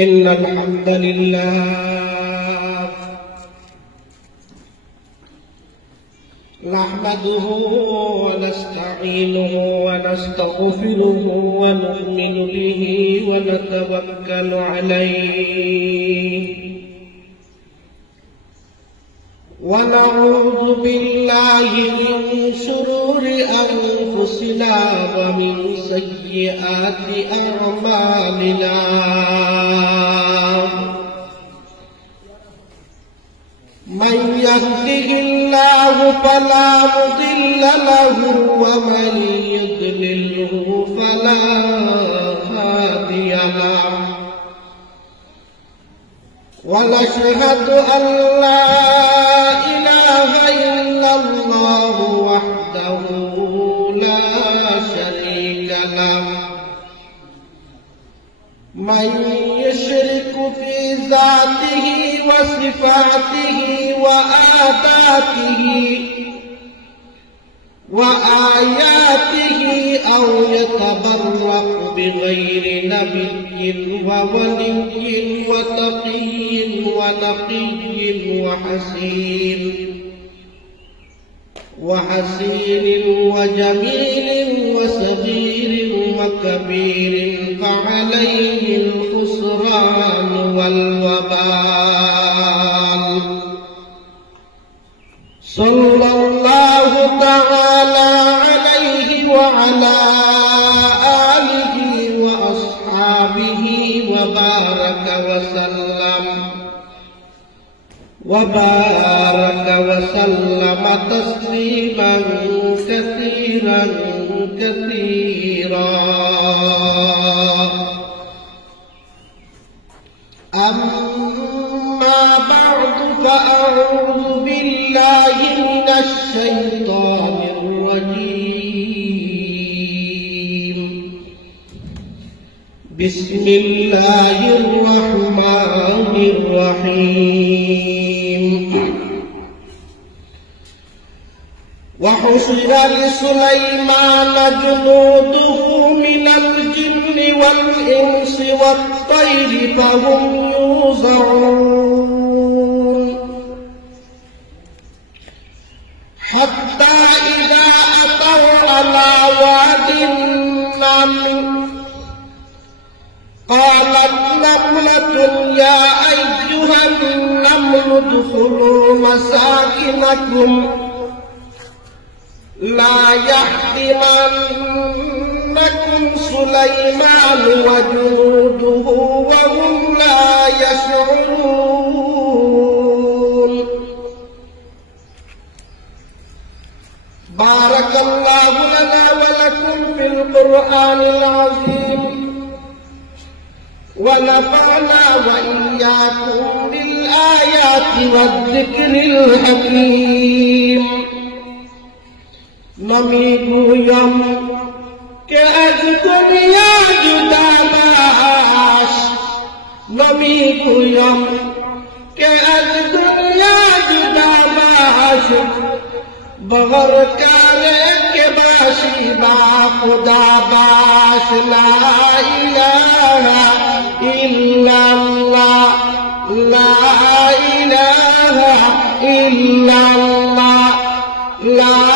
إن الحمد لله نحمده ونستعينه ونستغفره ونؤمن به ونتوكل عليه ونعوذ بالله من شرور أنفسنا ومن سيئات أعمالنا من يهده الله فلا مضل له ومن يضلله فلا هادي له ونشهد أن لا إله إلا الله وحده لا شريك له من يشرك في ذاته وصفاته وآياته أو يتبرأ بغير نبي وولي وتقي ونقي وحسين وجميل وصغير وكبير فعليه الخسران والوبال صلى الله تعالى عليه وعلى آله وأصحابه وبارك وسلم تسليما كثيرا كثيرا أما بعد فأعوذ بالله من الشيطان الرجيم بسم الله الرحمن الرحيم وحشر لسليمان جنوده من الجن والإنس والطير فهم يوزعون حتى إذا أتوا على واد النمل قالت نملة يا أيها النمل ادخلوا مساكنكم لا يحطمنكم سليمان وجنوده وهم لا يشعرون بارك الله لنا ولكم في القرآن العظيم ونفعنا وإياكم بالآيات والذكر الحكيم نمیگو یم که از دنیا جدا باش نمیگو یم که از دنیا جدا باش بغیر کاره که باشی با خدا باش لا اله الا الله لا اله الا الله لا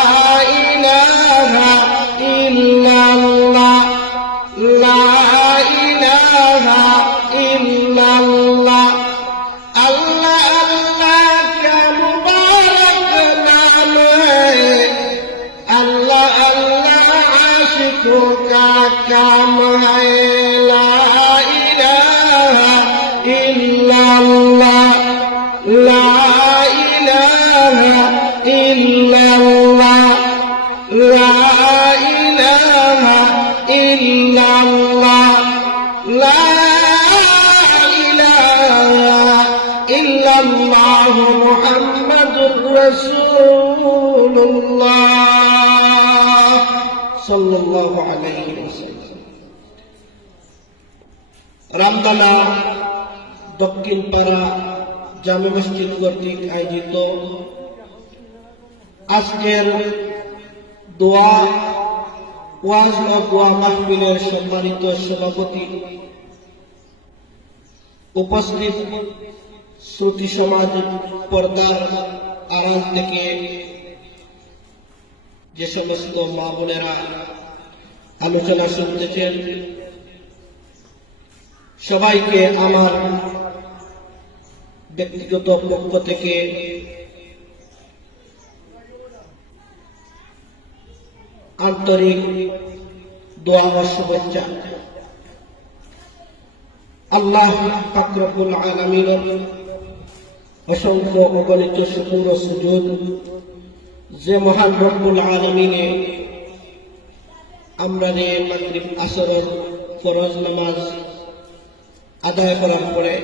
رسول الله صلى الله عليه وسلم রামবালা দক্ষিণ পাড়া জামে মসজিদ কর্তৃক আয়োজিত আজকের দোয়া ওয়াজ ও দোয়া মাহফিলের সম্মানিত সভাপতি উপস্থিত শ্রুতি সমাজ পর্দার আড়াল থেকে যে সমস্ত মা বোনেরা আলোচনা শুনতেছেন, সবাইকে আমার ব্যক্তিগত পক্ষ থেকে আন্তরিক দোয়া ও শুভেচ্ছা। আল্লাহ পাক রব্বুল আলামিনের অসংখ্য অগণিত শুকর ও সুজুদ যে মহান রব্বুল আলামিনে আমরা মাগরিব আসরের ফরজ নামাজ আদায় করার পরে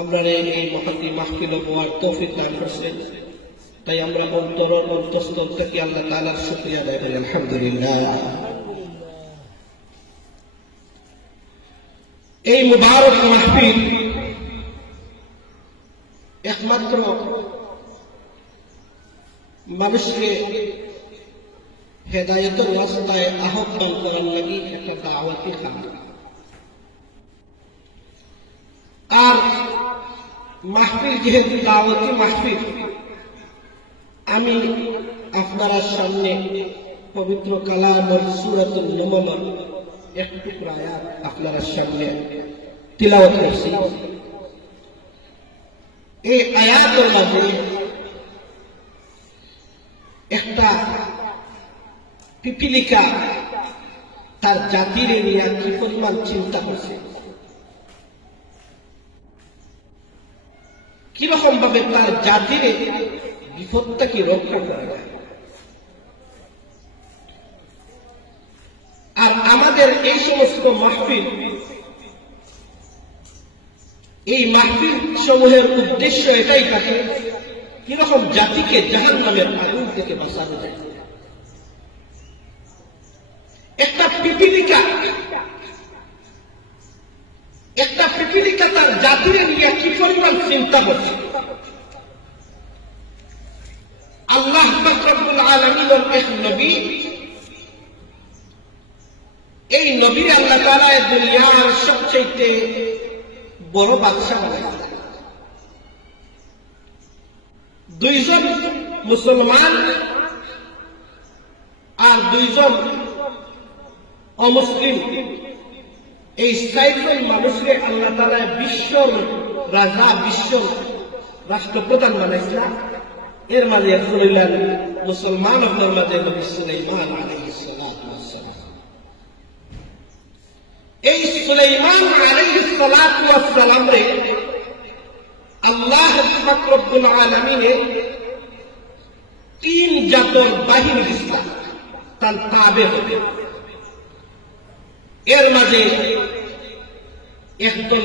আমরা এই মহাতি মাহফিল হওয়ার তৌফিক দান করছেন। তাই আমরা অন্তঃস্থল থেকে আল্লাহ তাআলার শুকরিয়া আদায় করি, আলহামদুলিল্লাহ। এই মুবারক মাহফিল একমাত্র মানুষকে হেদায়েতের রাস্তায় আহ্বান করার লাগি একটা দাওয়াতি খানা। আর মাহফিল যেহেতু দাওয়াতি মাহফিল, আমি আপনারা সামনে পবিত্র কালামের সূরাতুন নামলের এক টুকরা আয়াত আপনারা সামনে তিলাওয়াত করছি। এই আয়াতের মাঝে একটা পিপিলিকা তার জাতির নিয়ে কি পরিমাণ চিন্তা করছে, কিরকম ভাবে তার জাতির বিপদটা কি রক্ষা করা যায়। আর আমাদের এই সমস্ত মাহফিল, এই মাহফিল সমূহের উদ্দেশ্য এটাই থাকে কিরকম জাতিকে জাহান্নামের আগুন থেকে বাঁচানো যায়। একটা পিপিলিকা তার জাতির নিয়ে কি পরিমাণ চিন্তা করছে। আল্লাহ পাক রব্বুল আলামিনের এক নবী, এই নবী আল্লাহ তাআলা দুনিয়ার সবচেয়ে বড় বাদশা বানাইছেন। দুইজন মুসলমান আর দুইজন অমুসলিম, এই চারজন মানুষকে আল্লাহ তাআলা বিশ্ব রাজা, বিশ্ব রাষ্ট্রপ্রধান বানাইছিলেন। এর মাঝে একজন হইলেন মুসলমান, আপনার মাঝে নবী সুলাইমান আলাইহিস সালাতু ওয়াস সালাম। এই সুলাইমান আলাইহিস সালাতু ওয়াস সালাম রে আল্লাহ পাক রব্বুল আলামিনে তিন জাতের বাহিনী দিয়েছিলেন তার তাবে হতে। এর মাঝে একদল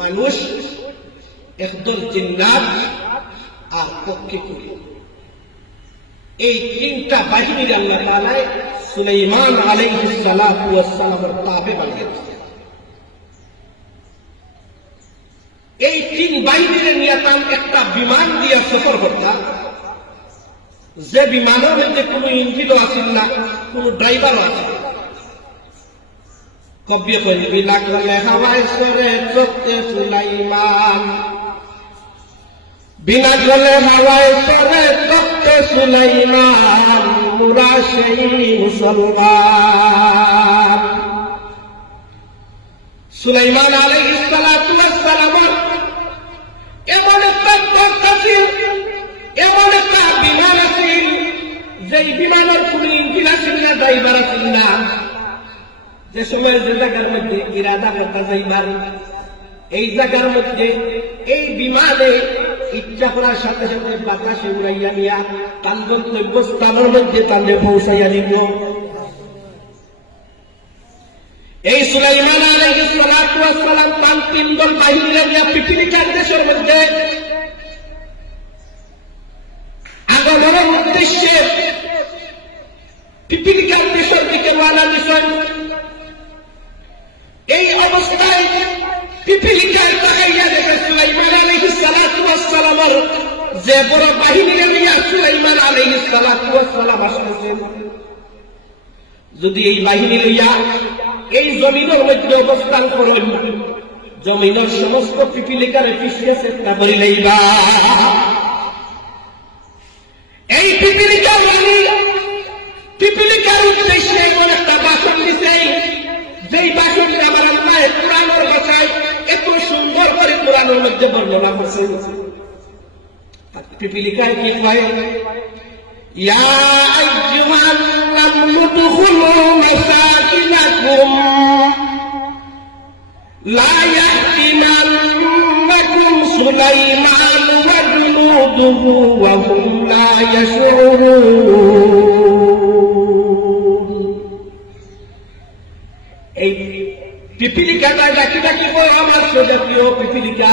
মানুষ, একদল জিন্নাত আর পক্ষী কুলি, এই তিনটা বাহিনীর আল্লাহ তাআলা সুলাইমান আলাইহিস সালাতু ওয়াস সালামের তাবে বানিয়েছেন। এই তিন বাহিনীর নিয়ে তার একটা বিমান দিয়ে সফর করতাম, যে বিমানের মধ্যে কোন ইঞ্জিনও আসিল না, কোন ড্রাইভারও আসিল। কবি কবি লাগলে হাওয়ায় সরে চলতে সুলাইমান, বিনা জলে হাওয়ায় সরে চলতে সুলাইমান, মুরা সেই মুসলমান। সুলাইমান আলাইহিস সালাতু ওয়াস সালাম এমন একটা পথ ছিল, এমন একটা বিমান আছিল, যেই বিমানের কোন ইঞ্জিন আছিল না, ড্রাইভার আছিল না। যে সময় যে জায়গার মধ্যে ইরাদা করতে যাইবার, এই জায়গার মধ্যে এই বিমানে ইচ্ছা করার সাথে সাথে বাতাসে উড়াইয়া নিয়া তার গন্তব্যস্থানের মধ্যে তাদের পৌঁছাইয়া দিব। এই সুলাইমান আলাইহিস সালাতু ওয়াস সালাম তার তিন দল বাহিনী নিয়ে পিপিলিকার দেশের মধ্যে আগমনের উদ্দেশ্যে পিপিলিকার দেশের দিকে রওনা দিয়েছেন। এই অবস্থায় পিপিলিকার তাকাইয়া দেখে সুলাইমান আলাইহিস সালাতু ওয়াস সালামের যে বড় বাহিনী নিয়ে সুলাইমান আলাইহিস সালাতু ওয়াস সালাম আসছেন। যদি এই বাহিনী লইয়া এই জমিনের মধ্যে অবস্থান করেন, জমিনের সমস্ত পিপিলিকারে পিছিয়ে চেষ্টা করিলেইবা এই পিপিলিকার রানী পিপিলিকার উদ্দেশ্যে এমন একটা বাসন দিছে যেই বাসনটা আমার আল্লাহ কোরআনের ভাষায় এত সুন্দর করে কোরআনের মধ্যে বর্ণনা করছে পিপিলিকায় কি কয় ইয়া আইয়ুহান নামলু দুখুলু মাসাকিনাকুম লা ইয়াহতিমান্নাকুম সুলাইমান ওয়া জুনুদুহু ওয়া হুম লা ইয়াশউরুন এই পিপিলিকাটা ডাকি ডাকি বলো আমার স্বজাতীয় পিপিলিকা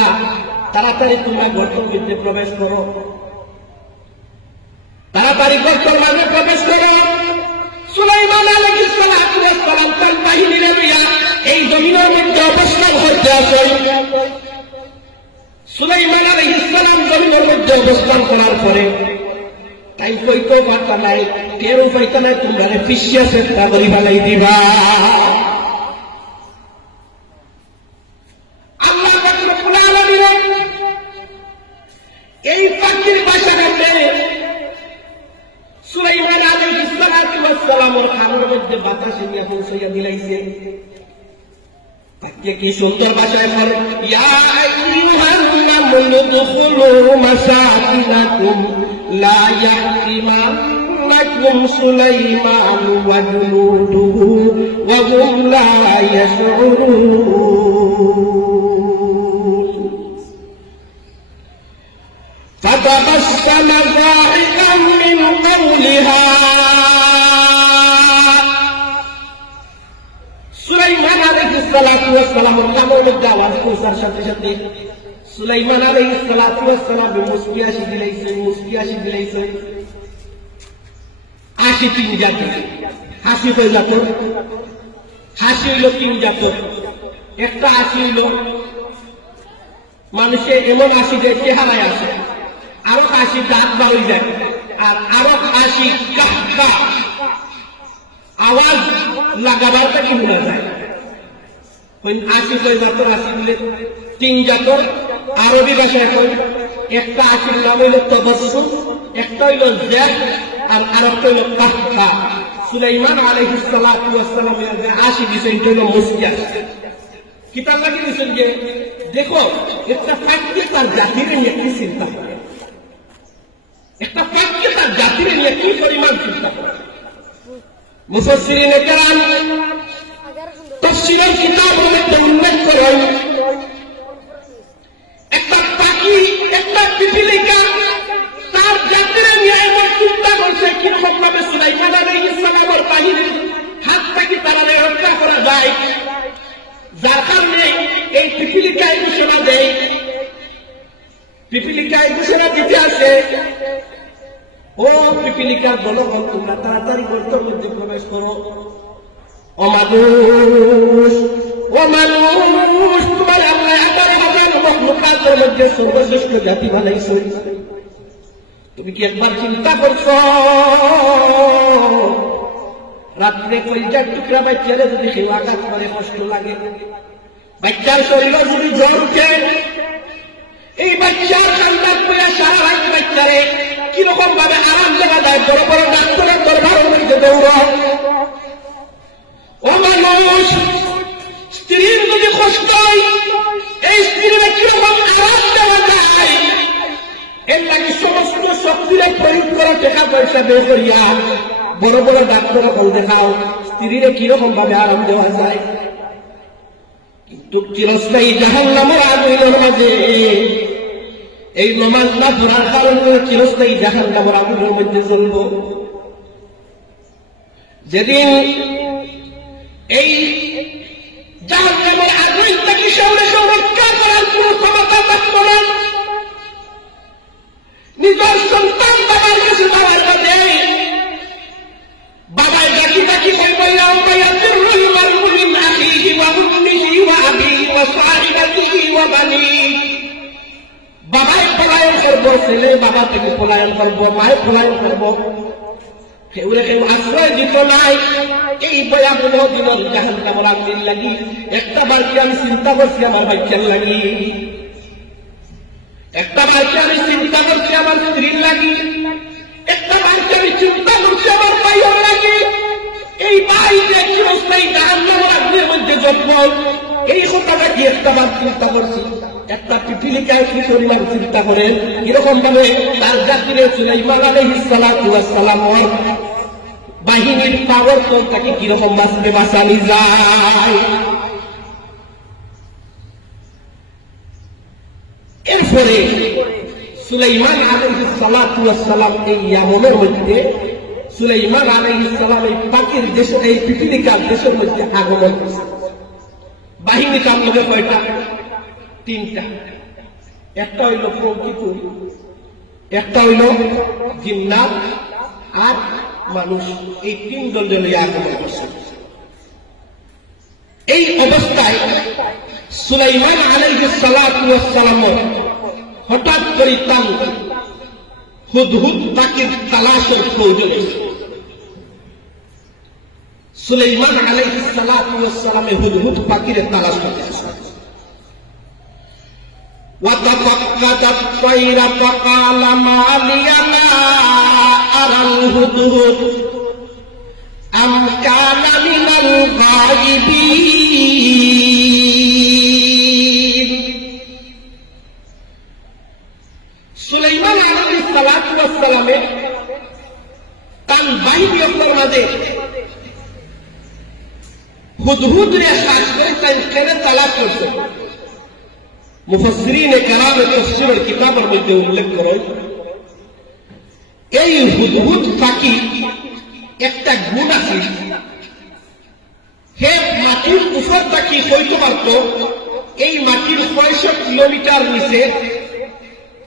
তাড়াতাড়ি তোমরা গর্তের মধ্যে প্রবেশ করো তাড়াতাড়ি গর্তের মাঝে প্রবেশ করো সুলাইমান আলাইহিস সালাতু ওয়াস সালাম তার বাহিনীরে নিয়া এই জমিনের মধ্যে অবস্থান করতে আসেন সুলাইমান আলাইহিস সালাম জমিনের মধ্যে অবস্থান করার পরে তাই কইতো পারতা নাই কেউ পাইতা নাই তোমরা পিছিয়ে চেষ্টা করি বালাই দিবা এই পাখির বাসাটাতে সুলাইমান আলাইহিস সালাতু ওয়াস সালামের খামের মধ্যে বাতাসে নিয়ে পৌঁছাইয়া দিলাইছে পাখি কি সুন্দর ভাষায় বলে ইয়া আইয়ুহান নামলু দুখুলু মাসাকিনাকুম লা ইয়াহতিমান্নাকুম সুলাইমান ওয়া জুনুদুহু ওয়া হুম লা ইয়াশউরুন فتبسم ضاحكا من قولها সুলাইমান আলাইহিস সালাতু ওয়াস সালাম কামর মধ্যে আওয়াজ পৌঁছার সাথে সাথে সুলাইমান আলাইহিস সালাতু ওয়াস সালাম মুস্কি হাসি দিলাইছে হাসি তিন জাতি হাসি হয়ে যেত হাসি হইল তিন জাত একটা হাসি হইল মানুষের এমন হাসি যে চেহারায় আসে আরো হাসি দাঁত বাড়ি যায় আর আরো হাসি কাহকা আওয়াজ লাগাবার কি শোনা যায় হাসি কয় জাতর হাসি বলে তিন জাতর আরবি ভাষায় কয় একটা হাসির নাম হইল তবসুম একটা হইল জ্যাক আর আরেকটা হইল কাহকা সুলাইমান আলাইহিস সালাতু ওয়াস সালাম যে হাসি দিয়েছেন এটা হইল মুস্কি হাসি কিতাব লাগি দিয়েছেন যে দেখো একটা পাখি তার জাতির নিয়ে কি চিন্তা করে একটা পাখি তার জাতির নিয়ে কি পরিমাণ চিন্তা করে মুফাসসিরিনে কেরাম তাফসীরের কিতাবের মধ্যে উল্লেখ করেন একটা পাখি একটা পিপিলিকা তার জাতির নিয়ে এমন চিন্তা করছে কিরকম ভাবে সুলাইমান আলাইহিস সালামের বাহিনীর হাত থেকে তারা রক্ষা করা যায় যার কারণে এই পিপিলিকায় ঘোষণা দেয় পিপিলিকায় ঘোষণা দিতে আসে ও পিপিলিকার জনগণ তোমরা তাড়াতাড়ি গর্তের মধ্যে প্রবেশ করো ও মানুষ তোমার আল্লাহ 11,000 মখলুকাতের মধ্যে সর্বশ্রেষ্ঠ জাতি বানাইছে তুমি কি একবার চিন্তা করছো রাত্রে কলিজার টুকরা বাচ্চারে যদি কেউ আঘাত করে কষ্ট লাগে বাচ্চার শরীরে যদি জ্বর উঠে এই বাচ্চার কান্দার করে সারা রাত বাচ্চারে কিরকম ভাবে আরাম দেওয়া যায় বড় বড় ডাক্তারের দরবারের মধ্যে দৌড় ও মানুষ স্ত্রীর যদি কষ্ট হয় এই স্ত্রীরা কিরকম আরাম দেওয়া যায় এর লাগে সমস্ত শক্তিরে প্রয়োগ করা টাকা পয়সা বের করিয়া বড় বড় ডাক্তার বল দেখাও স্ত্রীরে কিরকম ভাবে আরাম দেওয়া যায় কিন্তু চিরস্থায়ী জাহান্নামের আগুনের মাঝে এই নামাজ না পড়ার কারণে চিরস্থায়ী জাহান্নামের আগুনের মধ্যে জ্বলব যেদিন এই জাহান্নামের আগুন থেকে রক্ষা করার কোন ক্ষমতা থাকবে না নিজের সন্তান বাবার কাছে যাওয়ার বাদে বাবায় ডাকি ডাকি বলবে বাবায় পলায়ন করবো ছেলে বাবা থেকে পলায়ন করবো মায় পলায়ন করবো কেউরে কেউ আশ্রয় দিত নাই। এই ভয়াবহ দিনের জাহান্নামের আগুনের লাগি একটা বাড়িতে আমি চিন্তা করছি আমার বাচ্চার লাগি, একটা বাড়িতে আমি চিন্তা করছি আমার স্ত্রীর লাগি, একটা বাড়িতে আমি চিন্তা করছি আমার ভাইয়ের লাগি। এই ভাই যে চিরস্থায়ী জাহান্নামের আগুনের মধ্যে জন্ম, এই কথাটা কি একটা বার চিন্তা করছি? একটা পিপিলিকায় কি পরিমাণ চিন্তা করেন, এরকম ভাবে তার জাতিরে সুলাইমান আলাইহিস সালাতু ওয়াস সালাম বাহিনীর পাওয়ার তো তাকে কিরকম বাঁচতে বাঁচানি যায়। এরপরে সুলাইমান আলাইহিস সালাতু ওয়াস সালাম এই ইয়ামনের মধ্যে সুলাইমান আলাইহিস সালাম এই পাখির দেশে এই পিপিলিকার দেশের মধ্যে আগমন করছে। বাহিনী তার মধ্যে কয়টা? তিনটা। একটা হইল প্রকৃতি, একটা হইল জিন্নাত আর মানুষ, এই তিন দল আগমন করছে। এই অবস্থায় সুলাইমান আলাইহিস সালাতু ওয়াস সালাম হঠাৎ করে তার হুদহুদ পাখির তালাশের প্রয়োজন হয়েছে। সুলাইমান আলাইহিস সালাতু ওয়াস সালাম হুদহুদ পাখির তালাশ করতেছে। وتفقد الطير فقال ما لي لا أرى الهدهد أم كان من الغائبين। সুলাইমান আলাইহিস সালাতু ওয়াস সালামের তার বাহিনী অন্তর মাঝে হুদহুদরে খাস করে তাই কেন তালাশ করছে। মুফাসসিরিনে কেরাম তাফসীরের কিতাবের মধ্যে উল্লেখ করেন এই হুদহুদ পাখি একটা গুণ আছে, হে মাটির উপর থাকি হইতে পারত এই মাটির ৬০০ কিলোমিটার নিচে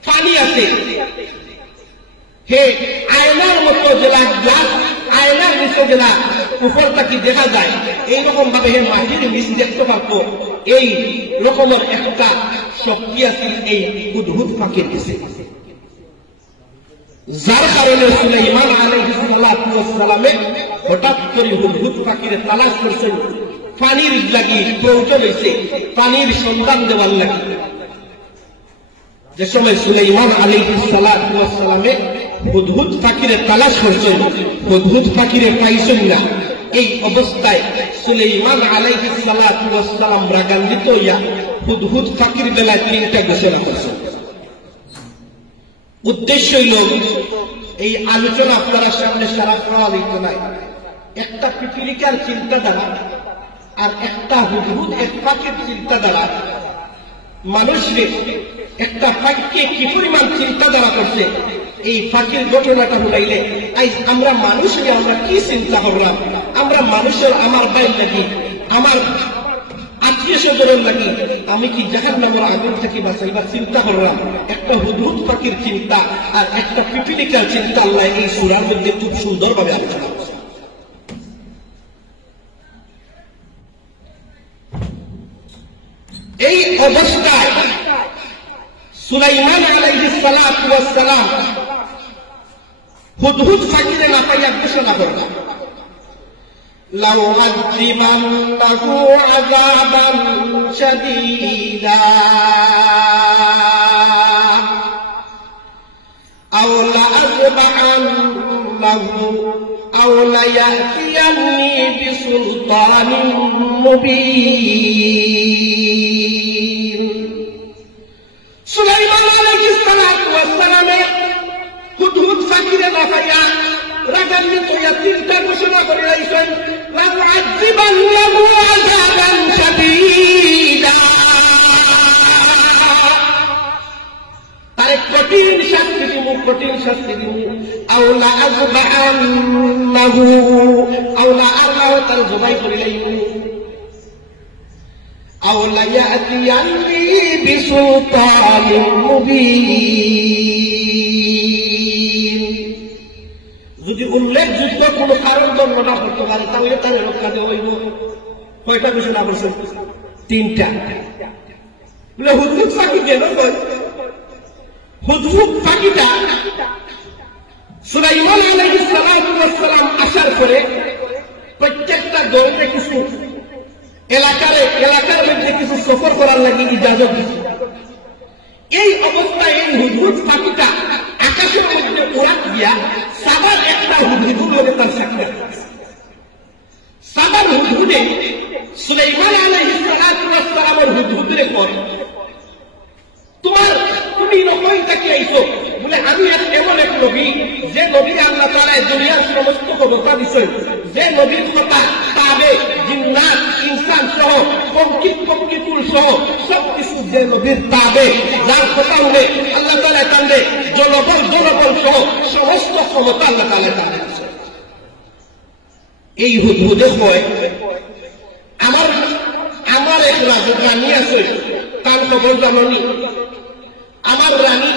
পানি আছে। হে আয়নার মতো জেলা গ্লাস আয়নার নিচে জেলা উপর থাকি দেখা যায়, এইরকম ভাবে হে মাটির নিচ দেখতে পারত। এই রকমের একটা শক্তি আছে এই হুদহুদ পাখির কাছে, যার কারণে সুলাইমান আলাইহিস সালাতু ওয়াস সালামে হঠাৎ করে হুদহুদ পাখির তালাশ করছেন। পানির লাগি প্রয়োজন হয়েছে, পানির সন্ধান দেওয়ার লাগি। যে সময় সুলাইমান আলাইহিস সালাতু ওয়াস সালামে হুদহুদ পাখির তালাশ করছেন, হুদহুদ পাখির পাইছেন না। এই অবস্থায় সুলাইমান আলাইহিস সালাতু ওয়াস সালাম রাগান্বিত হইয়া হুদহুদ পাখির বেলায় তিনটা ঘোষণা করছেন। উদ্দেশ্য হইল এই আলোচনা আপনারা সামনে সারা পাওয়া যেত নাই। একটা পিপিলিকার চিন্তাধারা আর একটা হুদহুদ এক পাখির চিন্তাধারা মানুষের একটা পাখিকে কি পরিমাণ চিন্তাধারা করছে এই পাখির ঘটনাটা শুনাইলে আজ আমরা মানুষকে আমরা কি চিন্তা করলাম। আমরা মানুষের আমার ভাই লাগি আমার আত্মীয় স্বজনের লাগি আমি কি জাহান্নামের আগুন থেকে বাঁচাইবার চিন্তা করলাম। একটা হুদহুদ পাখির চিন্তা আর একটা পিপিলিকার চিন্তা আল্লাহ এই সূরার মধ্যে খুব সুন্দরভাবে আলোচনা করছে। এই অবস্থায় সুলাইমান আলাইহিস সালাতু ওয়াস সালাম হুদহুদ পাখিরে না পাইয়া ঘোষণা করলেন লাউ আযিবান্নাহু আযাবান শাদীদা আও লাআযবান্নাহু আও লায়াতিয়ান্নি বিসুলতানিন মুবিন। সুলাইমান আলাইহিস সালাতু ওয়াস সালামে হুদহুদ পাখিরে না পাইয়া রাগান্বিত হইয়া তিনটা ঘোষণা করে রাখছেন লাউ আযিবান্নাহু আযাবান শাদীদা, তারে কঠিন শাস্তি দিব, কঠিন শাস্তি দিব। আও লাআযবান্নাহু আও আল্লাহ তার জবাই করে লাইব আও লায়াতিয়ান্নি বিসুলতানিন মুবিন। যদি উল্লেখযোগ্য কোন কারণ বর্ণনা করতে পারে তাহলে তার রক্ষা দেওয়া হইব। কয়টা ঘোষণা করছে? তিনটা। হুদহুদ পাখি কেন? হুদহুদ পাখিটা সুলাইমান আলাইহিস সালাতু ওয়াস সালাম আসার পরে প্রত্যেকটা দলকে কিছু এলাকার মধ্যে কিছু সফর করার লাগি ইজাজত দিছে। এই অবস্থায় এই হুদহুদ পাখিটা আকাশের মধ্যে উড়াত গিয়া সাবার একটা হুদহুদ লগে তার সাক্ষাৎ। সাবার হুদহুদে সুলাইমান আলাইহিস সালাতু ওয়াস সালামের হুদহুদরে কয়, তুমি নবী থেকে আইছো বলে আমি এমন এক নবী যে নবী আল্লাহ তাআলা দুনিয়ার সমস্ত কথা দিছেন, যে নবীর কথা পাবে জিন্নাত ইনসান সহ পঙ্কিতুল সহ সবকিছু যে নবীর পাবে, যার কথা হলে আল্লাহ তাআলা তাঁদের জনবল সহ সমস্ত ক্ষমতা আল্লাহ তাআলা তাঁদের দিয়েছে। এই হুদহুদে হয় আমার এক রানী আছে, তার খবর জানি। আমার রানী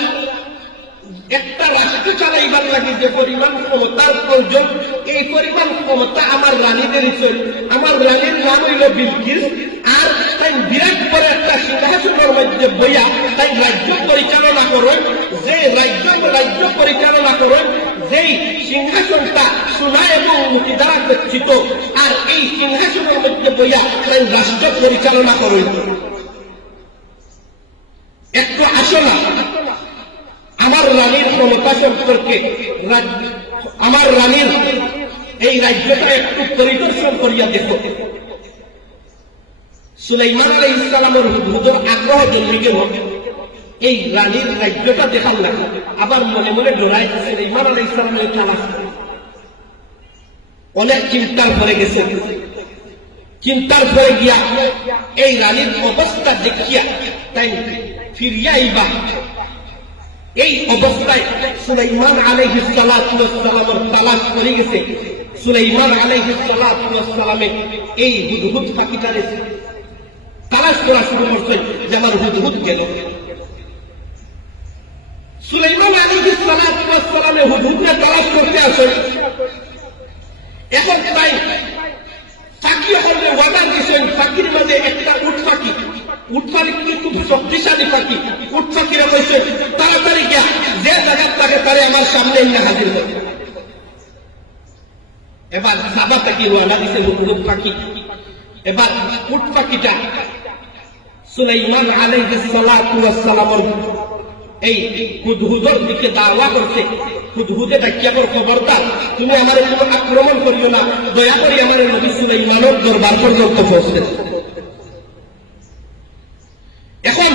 একটা রাষ্ট্র চালাইবার লাগে যে পরিমাণ ক্ষমতার প্রয়োজন, এই পরিমাণ ক্ষমতা আমার রানীদের। আমার রানীর নাম হইল বিলকিস। আর তাই বিরাট করে একটা সিংহাসনের মধ্যে বইয়া তাই রাজ্য পরিচালনা করেন। যে রাজ্য পরিচালনা করেন, যেই সিংহাসনটা সোনা এবং মুক্তি দ্বারা গচ্ছিত, আর এই সিংহাসনের মধ্যে বইয়া তাই রাষ্ট্র পরিচালনা করেন। একটু আসলে আমার রানীর ক্ষমতা সম্পর্কে, আমার রানীর এই রাজ্যটা একটু পরিদর্শন করিয়া দেখো। সুলাইমান আলাইহিস সালামের হুদহুদের আগ্রহ জন্মে গেল এই রানীর রাজ্যটা দেখার লাগে। আবার মনে মনে ডরাই সুলাইমান আলাইহিস সালামের খেলা অনেক চিন্তার পরে গেছে। চিন্তার পরে গিয়া এই রানীর অবস্থা দেখিয়া তাই ফিরিয়া আইবা। এই অবস্থায় সুলাইমান আলাইহিস সালাতু ওয়াস সালামের তালাশ করে গেছে। সুলাইমান আলাইহিস সালাতু ওয়াস সালামের এই হুদহুদ পাখিটারে তালাশ করা শুরু করছেন যে আমার হুদহুদ গেল। সুলাইমান আলাইহিস সালাতু ওয়াস সালামের হুদহুদকে তালাশ করতে আসেন। এখন তাই পাখি হলে ওয়াদা দিয়েছেন, পাখির মধ্যে একটা উট পাখি কি খুব শক্তিশালী পাখি। উট পাখিরা বলছে তাড়াতাড়ি গিয়া যে জায়গার থাকে তারে আমার সামনে এনে হাজির হবে। এবার সাবা পাখি ওয়াদা দিছে হুদহুদ পাখি। এবার উট পাখিটা সুলাইমান আলাইহিস সালাতু ওয়াস সালামের এই হুদহুদের দিকে দাওয়া করছে। হুদহুদে ডাকিয়া বল, খবরদার তুমি আমার কোনো আক্রমণ করিও না, দয়া করে আমার নবী সুলাইমানের দরবার পর্যন্ত পৌঁছে। এখন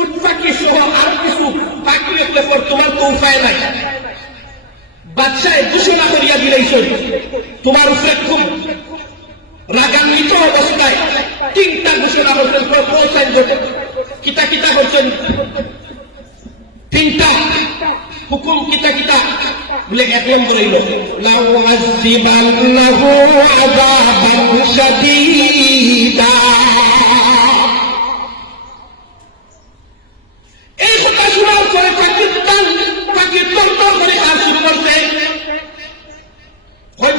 উট পাখি সহ আর কিছু পাখি রেখলে পর তোমার তো উপায় নাই। বাদশাহ ঘোষণা করিয়া দিলেছেন তোমার উপরে খুব রাগান্বিত অবস্থায় তিনটা ঘোষণা করছেন, পৌঁছাই কিতা করছেন তিনটা হুকুম কিতা বলে। এক নম্বর হইল লাউআযিবান্নাহু আযাবান শাদীদা। এই কথা শোনার পরে পাকিস্তান তন্ত্র করে কাজ শুরু করছে।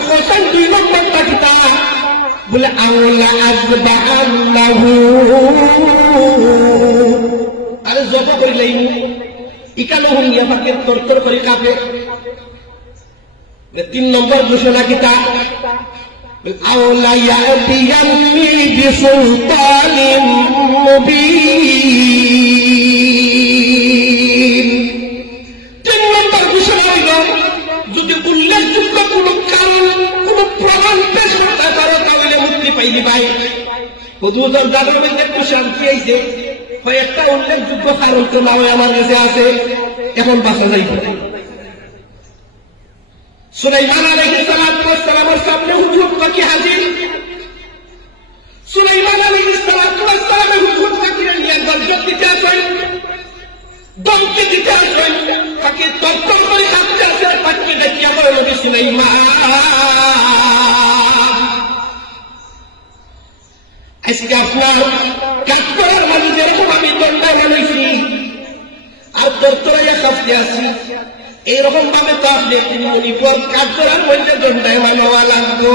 হোসেন দুই নম্বরটা কিতা বলে আওলা আযবান্নাহু, আরে জব করিলেই ইকানো হুনিয়া পাকের তরতর করে কাঁপে। তিন নম্বর ঘোষণা কিতা আওলা ইয়াতিয়ান্নি বিসুলতানিন মুবিন। তিন নম্বর ঘোষণা হইল যদি উল্লেখযোগ্য কোন কারণ কোন প্রমাণ পেশ করতে পারো তাহলে মুক্তি পাইলি ভাই। হুদহুদের জাদুর মধ্যে একটু শান্তি আইছে, একটা উল্লেখযোগ্য কারণ তো নামে আমার কাছে আছে, এখন বাঁচা যাইব। সুলাইমান আলাইহিস সালাতু ওয়াস সালামের সামনে হুদহুদ পাখি হাজির। সুলাইমান আলাইহিস সালাতু ওয়াস সালামের হুদহুদ পাখিরা নিয়ে গর্জত দিতে আসেন, দমকে দিতে আসেন। পাখি তরতর করে কাঁপতে আসে। পাখি দেখিয়া বলে নবী সুলাইমান আজকে আপনার কাজ করার মানুষ যেরকম আমি দণ্ডায়মান হয়েছি আর দরতরাইয়া কাঁপতে আসি, এইরকম ভাবে তো আপনি মণিপুর কাজ করার মধ্যে দণ্ডায়মান হওয়া লাগবো।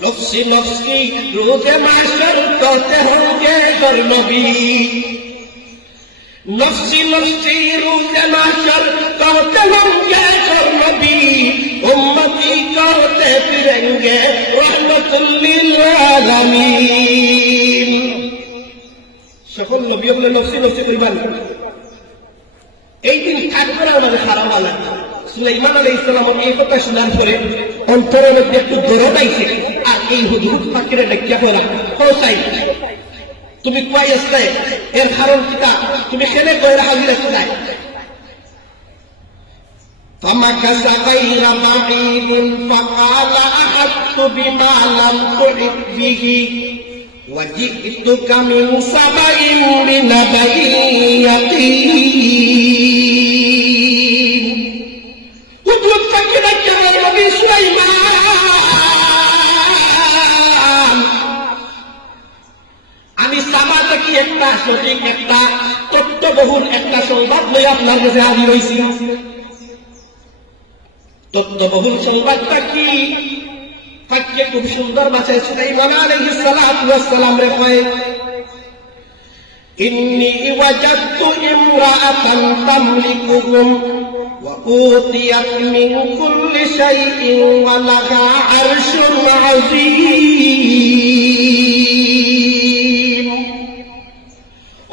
নফসি নফসি রোজে মাসের করতে হোগে নবী, नफ्सी नफ्सी रोज़े महशर कहते होंगे और नबी उम्मती कहते फिरेंगे रहमतुल लिल आलमीन। সকল নবী বলে নফসি নফসি কইবেন, এই দিন থাকবে না আমাদের খারাপ লাগে। সুলাইমান আলাইহিস সালাম এই কথা শোনার পরে অন্তরের মধ্যে একটু দরদ আইছে, আর এই হুদহুদ ফাকিরে ডাকিয়া করা খোসাই তুমি কই আসলে এর কারণ কিটা, তুমি কেনে কইরা হাজির আসলে? فمكث غير بعيد فقال أحطت بما لم تحط به وجئتك من سبأ بنبأ يقين। হুদহুদ ফাকিরে কেমন নবী সুলাইমান, আমি সাবা থেকে একটা সঠিক একটা তত্ত্ববহুল একটা সংবাদ লই আপনার কাছে হাজির হইছি। তত্ত্ববহুল সংবাদটা কি? ফাকিয়ে খুব সুন্দর ভাষায় সুলাইমান আলাইহিস সালাতু ওয়াস সালাম রে কয়, ইন্নী ওয়াজাদতু ইমরাআতান তামলিকুহুম ওয়া উতিয়াত মিন কুল্লি শাইইন ওয়া লাহা আরশুন আযীম।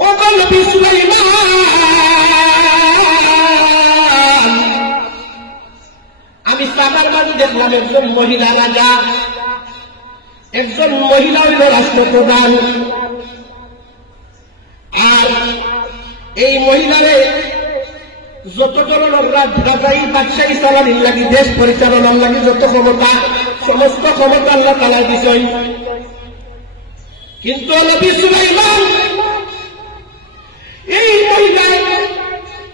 ও নবী সুলাইমান, আমি সাবার বাড়ি দেখলাম একজন মহিলা রাজা, একজন মহিলা হইল রাষ্ট্রপ্রধান, আর এই মহিলারে যত ধরনের রাজাই বাদশাহী চালানির লাগি, দেশ পরিচালনার লাগি যত ক্ষমতা, সমস্ত ক্ষমতা আল্লাহ তাআলার বিষয়। কিন্তু নবী সুলাইমান এই মহিলা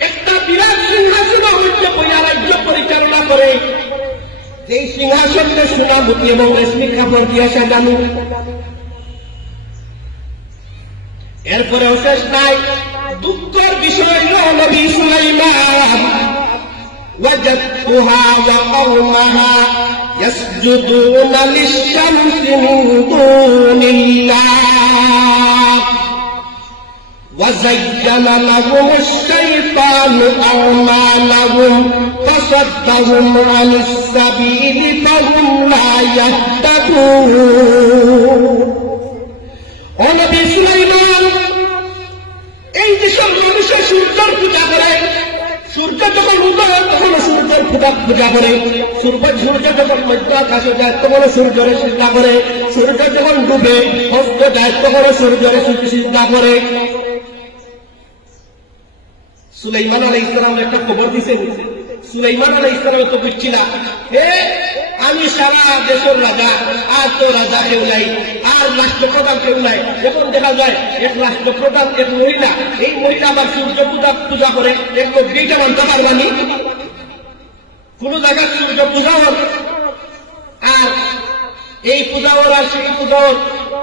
একটা বিরাট সিংহাসনের মধ্যে বইয়া রাজ্য পরিচালনা করে, এই সিংহাসনটা সোনা মুতি এবং রেশমি কাপড় দিয়ে সাজানো। এরপরে শেষ নাই, দুঃখের বিষয় নবী সুলাইমান ওয়াজাদতুহা ওয়া কওমাহা ইয়াসজুদুনা লিশ-শামসি মিন দুনিল্লাহ وزين لهم الشيطان أعمالهم فصدهم عن السبيل فهم لا يهتدون। ও নবী সুলাইমান, এই যে সব মানুষের সূর্যের পূজা করে, সূর্য যখন উদয় তখন সূর্যের পূজা করে, সূর্য যখন মধ্য আকাশে যায় তখন সূর্যের চিন্তা করে, সূর্য যখন ডুবে অস্ত যায় তখন সূর্যের চিন্তা করে। সুলাইমান আলাইহিস সালাম একটা খবর দিয়েছেন। সুলাইমান আলাইহিস সালাম তো বুঝছি না, আমি সারা দেশের রাজা, আর তো রাজা কেউ নাই, আর রাষ্ট্রপ্রধান কেউ নাই। যখন দেখা যায় এক রাষ্ট্রপ্রধান এক মহিলা, এই মহিলা আবার সূর্য পূজা করে, এক লোক দুইটা মানতে পারবানি? কোন জায়গায় সূর্য পূজা হোক, আর এই পূজা ওর আর সেই পূজা ওর,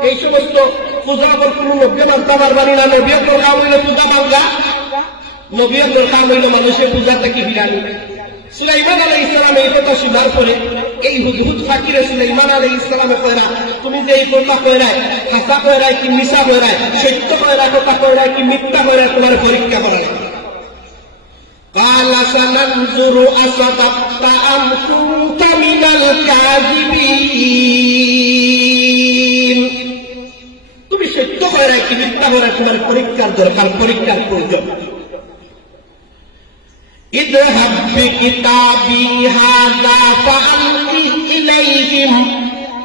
এই সমস্ত পূজা ওর কোন লোককে মানতে পারবানি না। নবীর দরকার হইলে পূজা মানগা, নবীর দরকার হইল মানুষের পূজাটা কি বিরানি। সুলাইমান আলাইহিস সালাম এই কথা শোনার পরে এই হুদহুদ ফাকিরে সুলাইমান আলাইহিস সালামে কয়রা, তুমি যে এই কথা কয়রায় হাসা কয়রায় কি মিশা কয়রায়, সত্য কয়রায় কথা কয়রায় কি মিথ্যা কয়রায়, তোমার পরীক্ষা করা লাগে। কালা সানানজুরু আসাদাক্তা আম কুনতা মিনাল কাযিবিন, তুমি সত্য কয়রায় কি মিথ্যা কয়রায়, তোমার পরীক্ষার দরকার, পরীক্ষার প্রয়োজন। اذهب بكتابي هذا فألقه إليهم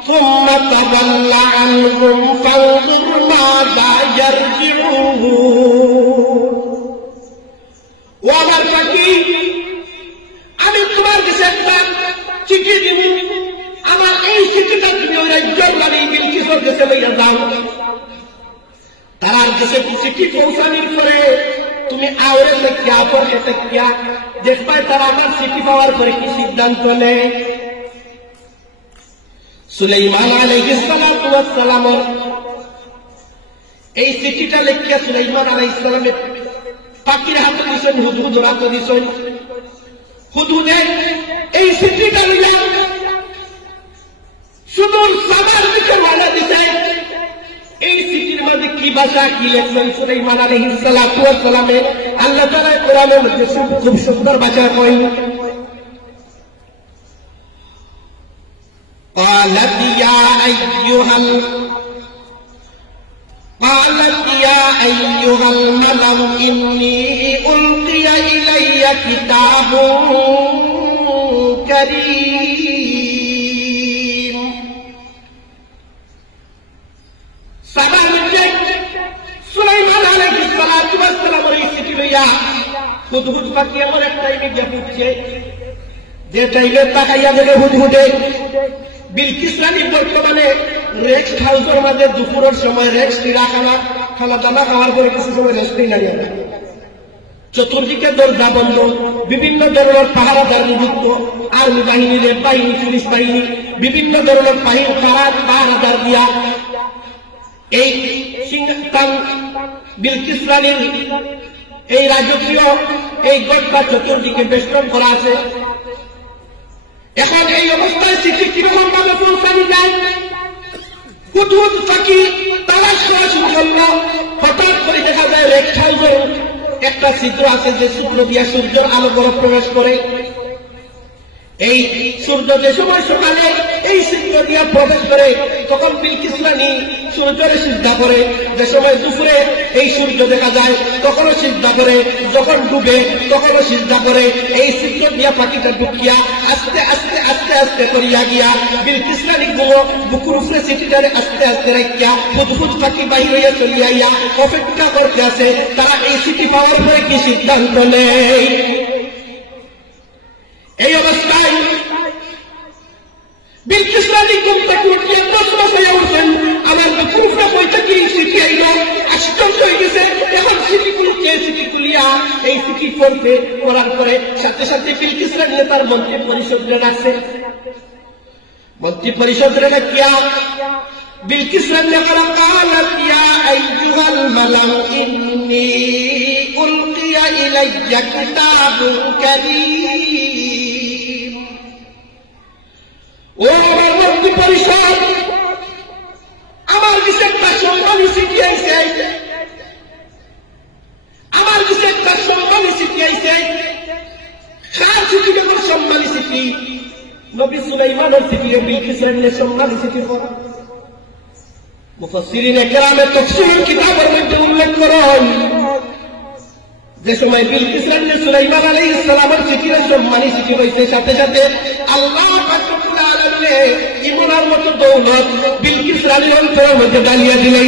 ثم تول عنهم فانظر ماذا يرجعون। وأمر فقير, আমি তোমার কাছে একটা চিঠি দিব, আমার এই চিঠিটা তুমি ওই রাজ্যের রানী বিলকিসের কাছে লইয়া যাও। তার কাছে চিঠি পৌঁছানোর পরে তুমি আওরে তকিয়া পরে তকিয়া দেখবা তারা আমার চিঠি পাওয়ার পরে কি সিদ্ধান্ত নেয়। সুলাইমান আলাইহিস সালাতু ওয়াস সালাম এই চিঠিটা লিখিয়া সুলাইমান আলাইহিস সালামের পাখির হাতে দিয়েছেন, হুদহুদ হাতে দিয়েছেন। হুদহুদে এই চিঠিটা লইয়া সুদূর সামার দিকে রওনা দিছে। এই চিঠির মধ্যে মধ্যে কি ভাষা কি লেখলেন সুলাইমান আলাইহিস সালাতু ওয়াস সালামে আল্লাহ তাআলা কোরআনের মধ্যে খুব সুন্দর ভাষা কইন قالت يا أيها الملأ إني ألقي إلي كتاب كريم সুলাইমান আলাইহিস সালাতু ওয়াস সালামের এই চিঠি লইয়া হুদহুদ পাখি এমন এক টাইমে গিয়ে ঢুকছে যে টাইমে তাকাইয়া দেখে হুদহুদে বিলকিস রানী বর্তমানে রেস্ট হাউসের মাঝে দুপুরের সময় রেস্ট খানা দানা খাওয়ার পরে কিছু সময় রেস্টেই লাগে চতুর্দিকে দরজা বন্ধ বিভিন্ন ধরনের পাহারাদার নিযুক্ত আর্মি বাহিনী রেড বাহিনী পুলিশ বাহিনী বিভিন্ন ধরনের পাহারাদার দিয়া এই বিলকিস রানীর এই রাজকীয় এই গড়টা চতুর্দিকে বেষ্টন করা আছে এখন এই অবস্থায় চিঠি কিরকম ভাবে পৌঁছানো যায় হুদহুদ পাখি তালাশ করা শুরু করলো হঠাৎ করে দেখা যায় রেস্ট হাউসের একটা ছিদ্র আছে যে ছিদ্র দিয়া সূর্যের আলো বড় প্রবেশ করে এই সূর্য যে সময় সকালে এই ছিদ্র দিয়া প্রবেশ করে তখন বিলকিস রানী সূর্যের সিজদা করে যে সময় দুপুরে এই সূর্য দেখা যায় তখনও সিজদা করে যখন ডুবে তখনও সিজদা করে এই ছিদ্র দিয়া পাখিটা ঢুকিয়া আস্তে আস্তে আস্তে আস্তে করিয়া গিয়া বিলকিস রানী গুলো বুকুর উপরে চিঠিটারে আস্তে আস্তে রাখিয়া হুদহুদ পাখি বাহির হইয়া চলিয়া ইয়া অপেক্ষা করতে আছে তারা এই চিঠি পাওয়ার পরে কি সিদ্ধান্ত নেই এই অবস্থায় বিলকিস রানী ঘুম থেকে উঠিয়া তছনছ হয়ে উঠছেন আমার বুকুর বইটা কি চিঠি আইল আশ্চর্য হয়ে গেছে এখন চিঠি খুলিয়া এই চিঠি পড়ার পরে সাথে সাথে বিলকিস রানী তার মন্ত্রী পরিষদরে রাখছে মন্ত্রী পরিষদরে রাখিয়া বিলকিস রানী قالت يا أيها الملأ إني ألقي إلي كتاب كريم ও আমার মন্ত্রী পরিষদ আমার কাছে একটা সম্মানী চিঠি আইছে আমার কাছে একটা সম্মানী চিঠি আইছে কার চিঠি আমার সম্মানী চিঠি নবী সুলাইমানের চিঠি বিলকিস রানীর সম্মানী চিঠি পড়া মুফাসসিরিনে কেরামে তাফসীরের কিতাবের মধ্যে উল্লেখ করেন যে সময় বিলকিস রানী সুলাইমান আলাইহিস সালামের চিঠির সম্মানী চিঠি হইছে সাথে সাথে আল্লাহ পাক রব্বুল আলামিন ইমানের মতো দৌলত বিলকিস রানীর অন্তরের মধ্যে ডালিয়া দিলেন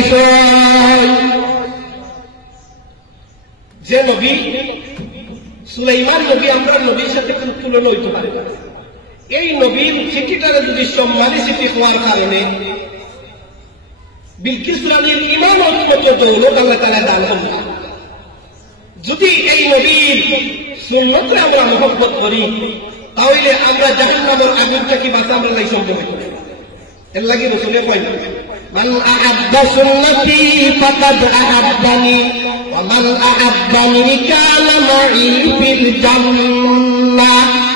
যে নবী সুলাইমান নবী আমরা নবীর সাথে কোনো তুলনা হইতে পারে না এই নবীর চিঠিটারে যদি সম্মানী চিঠি হওয়ার কারণে বিলকিস রানীর ইমানত মতো দৌলত আল্লাহ তাআলা দান করলেন যদি এই নবীর সুন্নতকে আমরা মহব্বত করি তাহলে আমরা জাহান্নামের আগুন থেকে বাঁচা আমরা লাই সম্ভব হইতে এর লাগি রাসূলের কয় মান আহাব্বা সুন্নতি ফাকাদ আহাব্বানি ওয়া মান আহাব্বানি কানা মাই ফিল জান্নাহ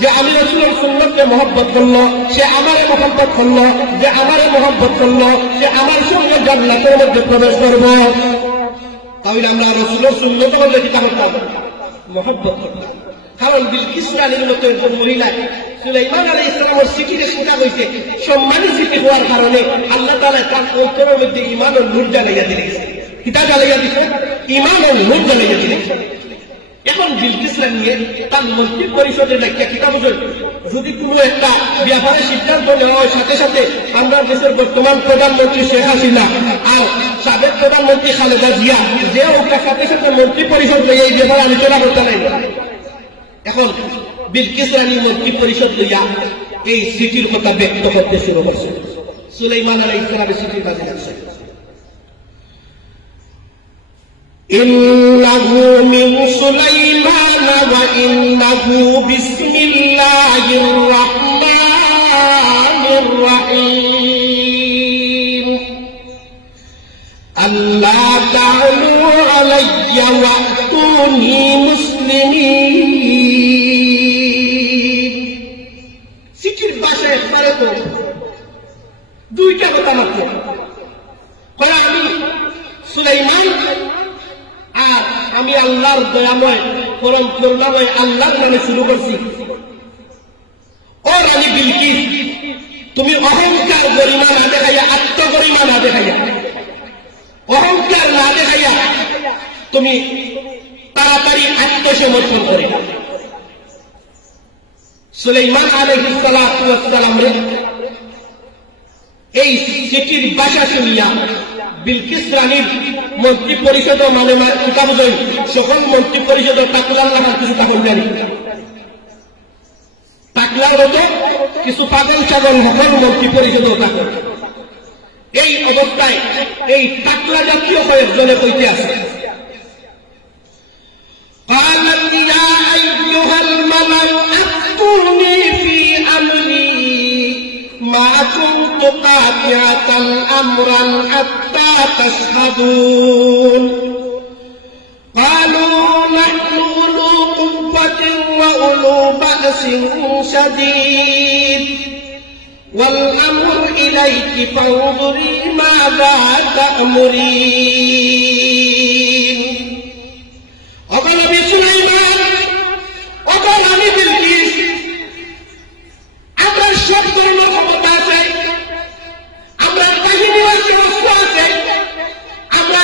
যে আমি রাসূলের সুন্নতকে মহব্বত করলো সে আমারে মহব্বত করলো যে আমারে মহব্বত করলো সে আমার সঙ্গে জান্নাতের মধ্যে প্রবেশ করবে তাহলে আমরা রাসূলের সুন্নত বললে কি করতাম মহব্বত করতাম কারণ বিলকিস রানীর মতো একজন মহিলা সুলাইমান আলাইহিস সালামের চিঠিতে চিন্তা হয়েছে সম্মানী চিঠি হওয়ার কারণে আল্লাহ তাআলা তার অন্তরের মধ্যে ঈমানের নূর জ্বালাইয়া দিয়েছে কিতাব জ্বালাইয়া দিয়েছে ঈমানের নূর জ্বালাইয়া দিয়েছে এখন বিলকিস রানী তার মন্ত্রী পরিষদের একটা কিতাব যদি কোনো একটা ব্যাপারে সিদ্ধান্ত নেওয়া হয় সাথে সাথে আমরা দেশের বর্তমান প্রধানমন্ত্রী শেখ হাসিনা আর সাবেক প্রধানমন্ত্রী খালেদা জিয়া যে ওটা সাথে সাথে মন্ত্রী পরিষদ লইয়া এই ব্যাপারে আলোচনা করতে লাগবে এখন বিলকিস রানী মন্ত্রী পরিষদ লইয়া এই চিঠির কথা ব্যক্ত করতে শুরু করছে সুলাইমান আলাইহিস সালামের চিঠির কাছে আসছে إنه من سليمان وإنه بسم الله الرحمن الرحيم ألا تعلوا علي وأتوني مسلمين চিঠির ভাষায় একবারে তো দুইটা কথা মাত্র আমি সুলাইমান আর আমি আল্লাহর দয়াময় পরম করুণাময় আল্লাহর নামে শুরু করছি। ও রানী বিলকিস, তুমি অহংকার গরিমা না দেখাইয়া, আত্মগরিমা না দেখাইয়া, অহংকার না দেখাইয়া তুমি তাড়াতাড়ি আত্মসমর্পণ করে সুলাইমান আলাইহিস সালাতু ওয়াস সালাম এই চিঠির ভাষা শুনিয়া বিলকিস রানীর মন্ত্রী পরিষদ মানে কিতাবুজয় সকল মন্ত্রী পরিষদ তাকুলার লাগার কিছু তখন জানি তাকলার মতো কিছু পাগল ছাগল সকল মন্ত্রী পরিষদ থাকে। এই অবস্থায় এই তাকলা জাতীয় কয়েকজনে কইতে আছে, قالت يا أيها الملأ أفتوني في أمري ما كنت قاطعة أمرا حتى تشهدون قالوا نحن أولو قوة وأولو بأس شديد والأمر إليك فانظري ماذا تأمرين। وقال نبي سليمان وقال نبي بلقيس আমরা সব ধরনের ক্ষমতা আছে, আমরা বাহিনী আছে, অস্ত্র আছে, আমরা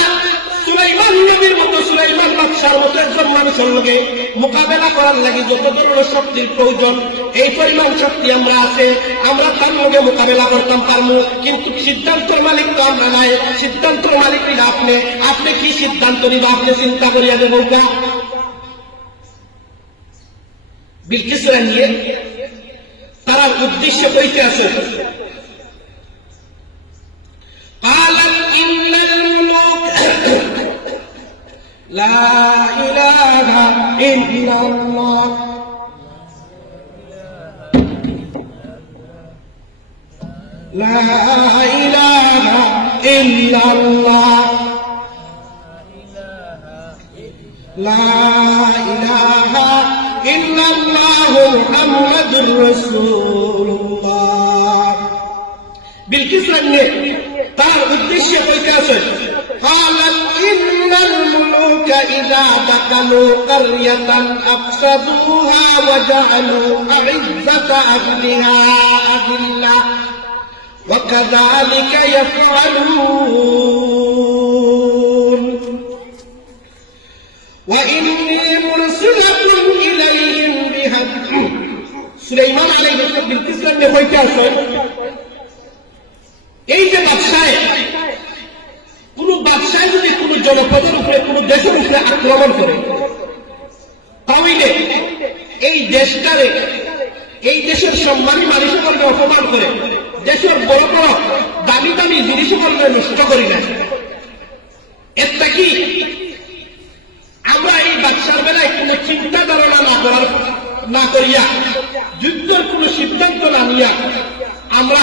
সুলাইমান নবীর মতো সুলাইমান বাদশার মতো একজন মানুষের লগে মোকাবেলা করার লাগি যত ধরনের শক্তির প্রয়োজন এই পরিমাণ শক্তি আমরা আছে, আমরা তার লগে মোকাবেলা করতাম পারবো। কিন্তু সিদ্ধান্তর মালিক তো আমরা নাই, সিদ্ধান্তর মালিক নিলে আপনি কি সিদ্ধান্ত নিবা আপনি চিন্তা করিয়া দেবেন না। বিলকিসরা নিয়ে তারা উদ্দেশ্য কইতে আছে, قالت إن الملوك لا إله إلا الله لا إله إلا الله لا إله إلا الله محمد رسول الله। বিলকিস রানী তার উদ্দেশ্য কইতে আছে, قالت إن الملوك إذا دخلوا قرية أفسدوها وجعلوا أعزة أهلها أذلة وكذلك يفعلون وإني مرسلة إليهم بهدي। সুলাইমান আলাইহিস সালাম বিলকিস রানী কইতে আছে, এই যে বাদশাহ, কোন বাদশাহ যদি কোন জনপদের উপরে কোন দেশের উপরে আক্রমণ করে তাহলে এই দেশটারে, এই দেশের সম্মানী মানুষকে অপমান করে, দেশের বড় বড় দামি দামি জিনিসগুলো নষ্ট করি না। এটা কি আমরা এই বাদশার বেলায় কোন চিন্তা ধারণা না করিয়া, যুদ্ধের কোন সিদ্ধান্ত না নিয়া আমরা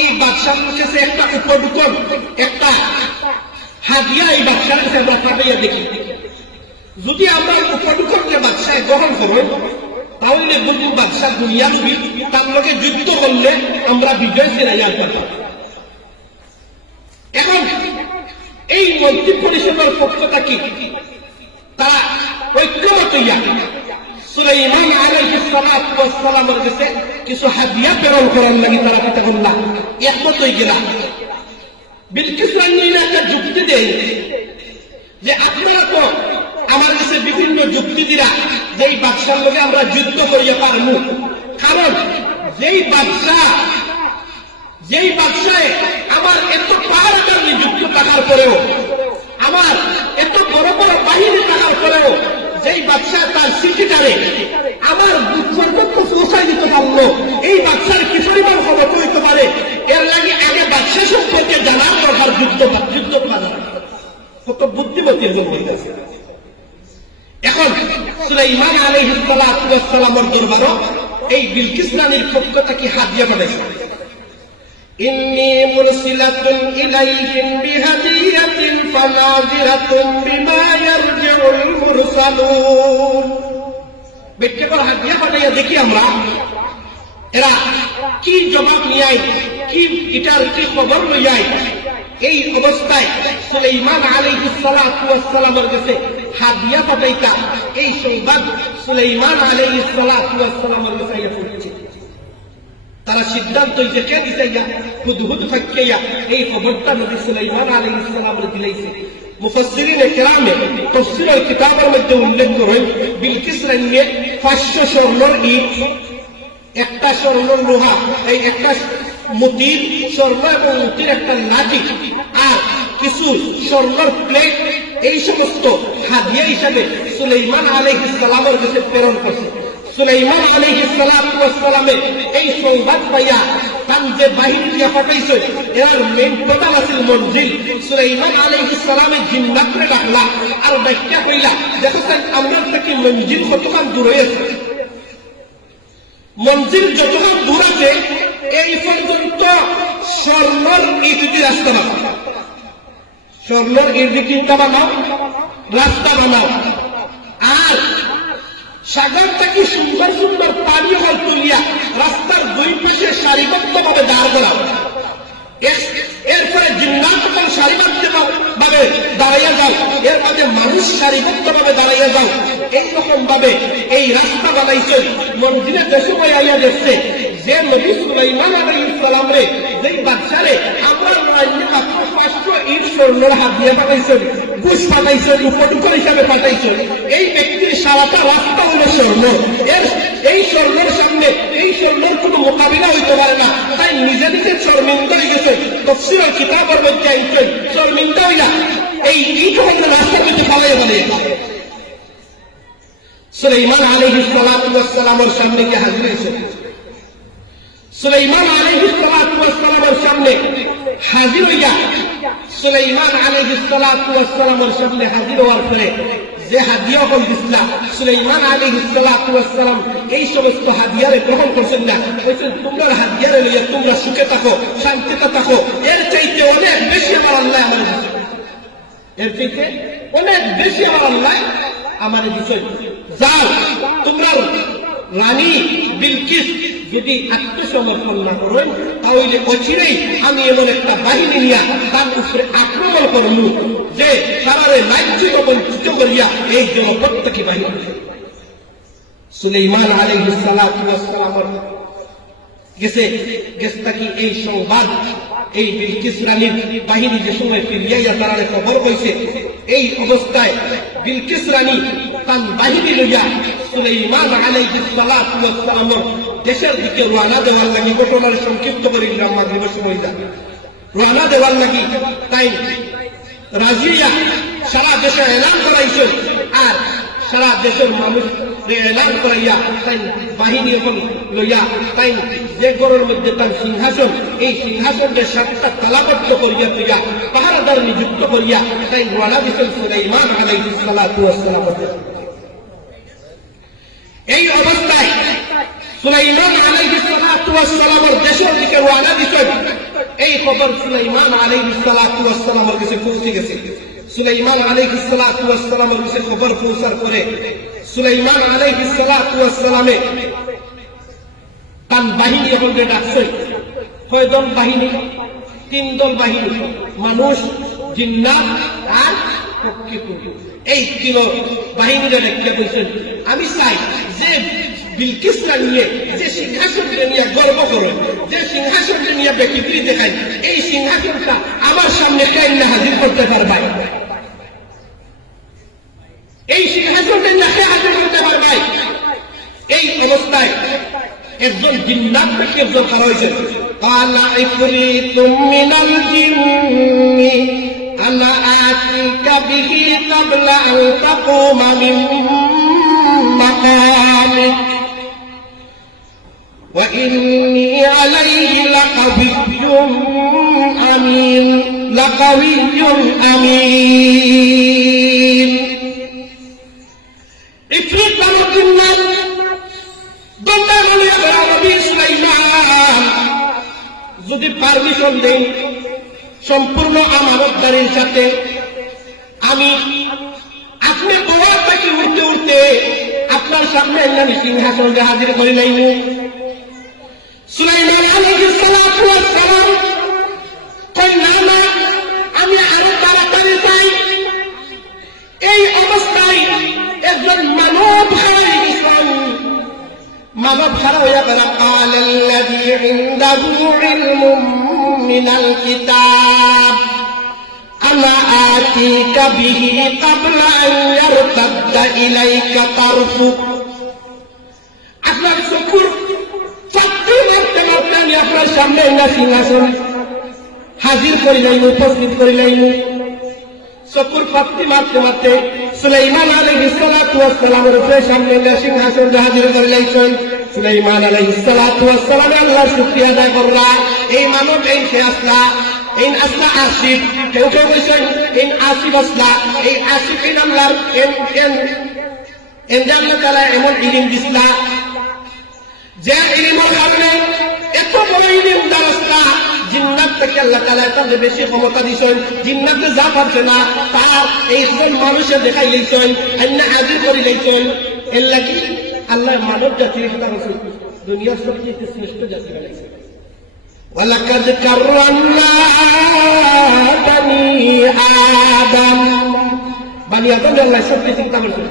এই বাদশার কাছে একটা উপঢৌকন, একটা হাদিয়া এই বাদশার কাছে আমরা পাঠাইয়া দেখি। যদি আমরা উপঢৌকনকে বাদশায় গ্রহণ করো তাহলে বহু বাদশা দুনিয়া নবী তার লোকে যুদ্ধ করলে আমরা বিজয় ফিরাইয়া পারতাম। এখন এই মন্ত্রী পরিষদের পক্ষটা কি, তারা ঐক্যমত হইয়া সুলাইমান আলাইহিস সালাতু ওয়াস সালামের কাছে কিছু হাদিয়া প্রেরণ করার লাগি তারা কি তখন না একমত হয়ে গেল। বিলকিস রানী একটা যুক্তি দেয় যে আপনারা তো আমার কাছে বিভিন্ন যুক্তি দিরা যেই বাদশার লগে আমরা যুদ্ধ করিয়া পারব, কারণ যেই বাদশায় আমার এত পাহাড় নিযুক্ত থাকার পরেও, আমার এত বড় বড় বাহিনী থাকার পরেও যেই বাদশাহ তার চিঠিটারে আমার সর্বত্র পৌঁছাই দিতে পারলো, এই বাদশার কি পরিমাণ খবর হইতে পারে, এর লাগে আগে বাদশাহ সম্পর্কে জানার দরকার। যুদ্ধ করা কত বুদ্ধিমতির জন্য হয়েছে। এখন সুলাইমান আলাইহিস সালাতু ওয়াস সালামের দরবারও এই বিলকিস রানীর পক্ষ থেকে হাদিয়া পাঠাইছে, ইন্নী মুরসিলাতুন ইলাইহিম বিহাদিয়াতিন ফানাযিরাতুন বিমা ইয়ারজিউল মুরসালুন। বেটে পর হাদিয়া পাঠাইয়া দেখি আমরা এরা কি জবাব নিয়ে, কি এটার কি খবর লইয়াই। এই অবস্থায় সুলাইমান আলাইহিস সালাতু ওয়াস সালামের কাছে হাদিয়া পাঠাইতা এই সংবাদ সুলাইমান আলাইহিস সালাতু ওয়াস সালামের কাছে পৌঁছেছে। তারা সিদ্ধান্ত কে দিছে হুদহুদ ফাক্কিয়া এই খবরটা নবী সুলাইমান আলাইহিস সালামের দিলাইছে। মুফাসসিরিনে কেরামে তাফসীরের কিতাবের মধ্যে উল্লেখ করেন বিলকিস রানীয়ে 500 স্বর্ণের ইট, একটা স্বর্ণের লোহা, এই একটা মতির স্বর্ণ এবং মতির একটা লাঠি আর কিছু স্বর্ণের প্লেট এই সমস্ত হাদিয়া হিসাবে সুলাইমান আলাইহিস সালামের কাছে প্রেরণ করছে। সুলাইমান আলাইহিস সালাতু ওয়াস সালামের এই সংবাদ পাইয়া তান যে বাহিনী দিয়া পাঠাইছে এর মেইন প্রধান আছিল মঞ্জিল। সুলাইমান আলাইহিস সালামের জিন্নাতরে ডাকলা আর ব্যাখ্যা কইলা, দেখেন আমরা থেকে মঞ্জিল কতখান দূর হয়েছে, মঞ্জিল যতখান দূর আছে এই পর্যন্ত স্বর্ণের ইট রাস্তা বানাও, স্বর্ণের ইট বানাও, রাস্তা বানাও, আর সাগর থেকে সুন্দর সুন্দর পানি হল তুলিয়া রাস্তার দুই পাশে সারিবদ্ধভাবে দাঁড় করাও। এরপরে জিন্নাত সারিবদ্ধ ভাবে দাঁড়াইয়া যাও, এর মাঝে মানুষ সারিবদ্ধভাবে দাঁড়াইয়া যাও। এইরকম ভাবে এই রাস্তা বানাইছে। মন্দিরে যে সময় আইয়া দেখছে যে নবী সুলাইমান আলাইহিস সালাম রে যেই বাচ্চারে আমরা মাত্র 500 ইট স্বর্ণের হাদিয়া পাঠাইছেন, ঘুষ পাঠাইছেন, উপটুকর হিসাবে পাঠাইছেন, এই ব্যক্তির সারাটা রাস্তা হলো স্বর্ণ। এই স্বর্ণের সামনে এই স্বর্ণের কোনো মোকাবিলা হইতে পারে না, তাই নিজে নিজে শর্মিন্দা হয়ে গেছে। তাফসীরের কিতাবের মধ্যে আইছেন শর্মিন্দা হইয়া এই ইট হইতে রাস্তা হইতে পালাইয়া পালাইয়া সুলাইমান আলাইহিস সালাতু ওয়াস সালামের সামনে গিয়ে হাজির হয়েছে। সুলাইমান আলাইহিস সালাতু ওয়াস সালামের সামনে হাজির হইয়া সুলাইমান আলাইহিস সালাতু ওয়াস সালামের সামনে হাজির হওয়ার পরে যে হাদিয়া হল দিছিলা সুলাইমান আলাইহিস সালাতু ওয়াস সালাম এই সমস্ত হাদিয়ারে গ্রহণ করছেন না। বলছেন তোমরা হাদিয়ারে লইয়া তোমরা সুখে থাকো, শান্তিতে থাকো, এর চাইতে অনেক বেশি আমার আল্লাহ আমার দিছে, এর চাইতে অনেক বেশি আমার আল্লাহ আমার দিছে। যাও তোমরা রানী বিলকিস যদি আত্মসমর্পণ না করেন তাহলে অচিরেই আমি এমন একটা বাহিনী নিয়ে তার উপরে আক্রমণ করব যে তারারে লাঞ্ছিত বঞ্চিত করিয়া এই জনপ্রত্যেকী বাহিনী। সুলাইমান আলাইহিস সালাতু ওয়াস সালামের গেছে থাকি এই সংবাদ এই বিলকিস রানীর বাহিনী যে সময় ফিরিয়া তারারে খবর হয়েছে, এই অবস্থায় বিলকিস রানী তার বাহিনী লইয়া সুলাইমান আলাইহিস সালাতু ওয়াস সালামের দেশের দিকে রওনা দেওয়ার লাগি, ঘটনার সংক্ষিপ্ত করে দিলাম মাগরিবের সময় রওনা দেওয়ার লাগি তাই রাজিয়া সারা দেশে এলান করাইছে। আর সারা দেশের মানুষ এলান করাইয়া তাই বাহিনী এখন লইয়া তাই যে ঘরের মধ্যে তার সিংহাসন, এই সিংহাসনকে 7টা তালাবদ্ধ করিয়া তুইয়া পাহারাদার নিযুক্ত করিয়া তাই রওনা দিয়েছেন সুলাইমান আলাইহিস সালাতু ওয়াস সালাম। এই অবস্থায় সুলাইমান আলাইহিস সালাতু ওয়াস সালামের দেশের দিকে রওনা দিয়েছেন। এই খবর সুলাইমান আলাইহিস সালাতু ওয়াস সালামের কাছে পৌঁছে গেছে। সুলাইমান আলাইহিস সালাতু ওয়াস সালামের কাছে খবর পৌঁছার পরে সুলাইমান আলাইহিস সালাতু ওয়াস সালামে তার বাহিনী এখন ডাকছেন। কয় দল বাহিনী? 3 দল বাহিনী, মানুষ, জিন্নাত আর পক্ষী। এই 3 বাহিনীরা দেখতে বলছেন আমি চাই যে বিলকিসরা নিয়ে যে সিংহাসনকে নিয়ে গর্ব করো, যে সিংহাসনকে নিয়ে ব্যক্তিত্ব দেখাই, এই সিংহাসনটা আমার সামনে কেন হাজির করতে পারবাই, এই সিংহাসনকে নাকে হাজির করতে পারবাই। এই অবস্থায় একজন জিন্নাত থেকে একজন খাড়া হয়েছে। কালা ইফরিতুম মিনাল জিন্নি আনা আতিকা বিহি ক্বাবলা আন তাকুমা মিন মাকামিক ওয়া ইন্নী আলাইহি লাকাবিয়্যুন আমিন লাকাবিয়্যুন আমিন। ইফরিত নামক জিন্নাত যদি পারমিশন দেন সম্পূর্ণ আমানতদারির সাথে আমি আপনি পাওয়ার থেকে উঠতে উঠতে আপনার সামনে আমি সিংহাসনকে হাজির করে নাইব। সুলাইমান আলাইহিস সালাতু ওয়াস সালাম কই না না আদব হারা হইয়া করা কালাল্লাযী ইনদাহু ইলমুম মিনাল কিতাব আনা আতিকা বিহি ক্বাবলা আন ইয়ারতাদ্দা ইলাইকা তারফুক। আপনার চকুর চাকরি মারতে মারতে আমি আপনার সামনে না সিংহাসন হাজির করিলাম, উপস্থিত করিলাম। চকুর পাত্তি মারতে মারতে সুলাইমান আলাইহিস সালাতু ওয়াস সালামের উপরে সামনে সিংহাসন হাজির করিলাইছেন। সুলাইমান আলাইহিস সালাতু ওয়াস সালাম আল্লাহর শুকরিয়া আদায় কররা। এই মানব এই সে আসলা, এই আসলা আসিফ, কেউ কেউ বলছেন এই আসিফ আসলা, এই আসিফ এই আল্লাহর আল্লাহ তাআলা এমন ইলম দিসলা যে ইলমের কারণে এত বড় ইলম দারাসলা জিন্নাত থেকে আল্লাহ তাআলা তাদের বেশি ক্ষমতা দিয়েছেন। জিন্নাতে যা পারছে না তার এই সকল মানুষের দেখাই লইছেন, আল্লাহ হাজির করে লইছেন। এর লাগি আল্লাহ মানব জাতির কথা বলছেন দুনিয়ার সবচেয়ে শ্রেষ্ঠ জাতি বানাইছেন। ওয়ালাকাদ কাররামনা বানি আদম, বানি আদম আল্লাহ সবচেয়ে চিন্তা করছেন,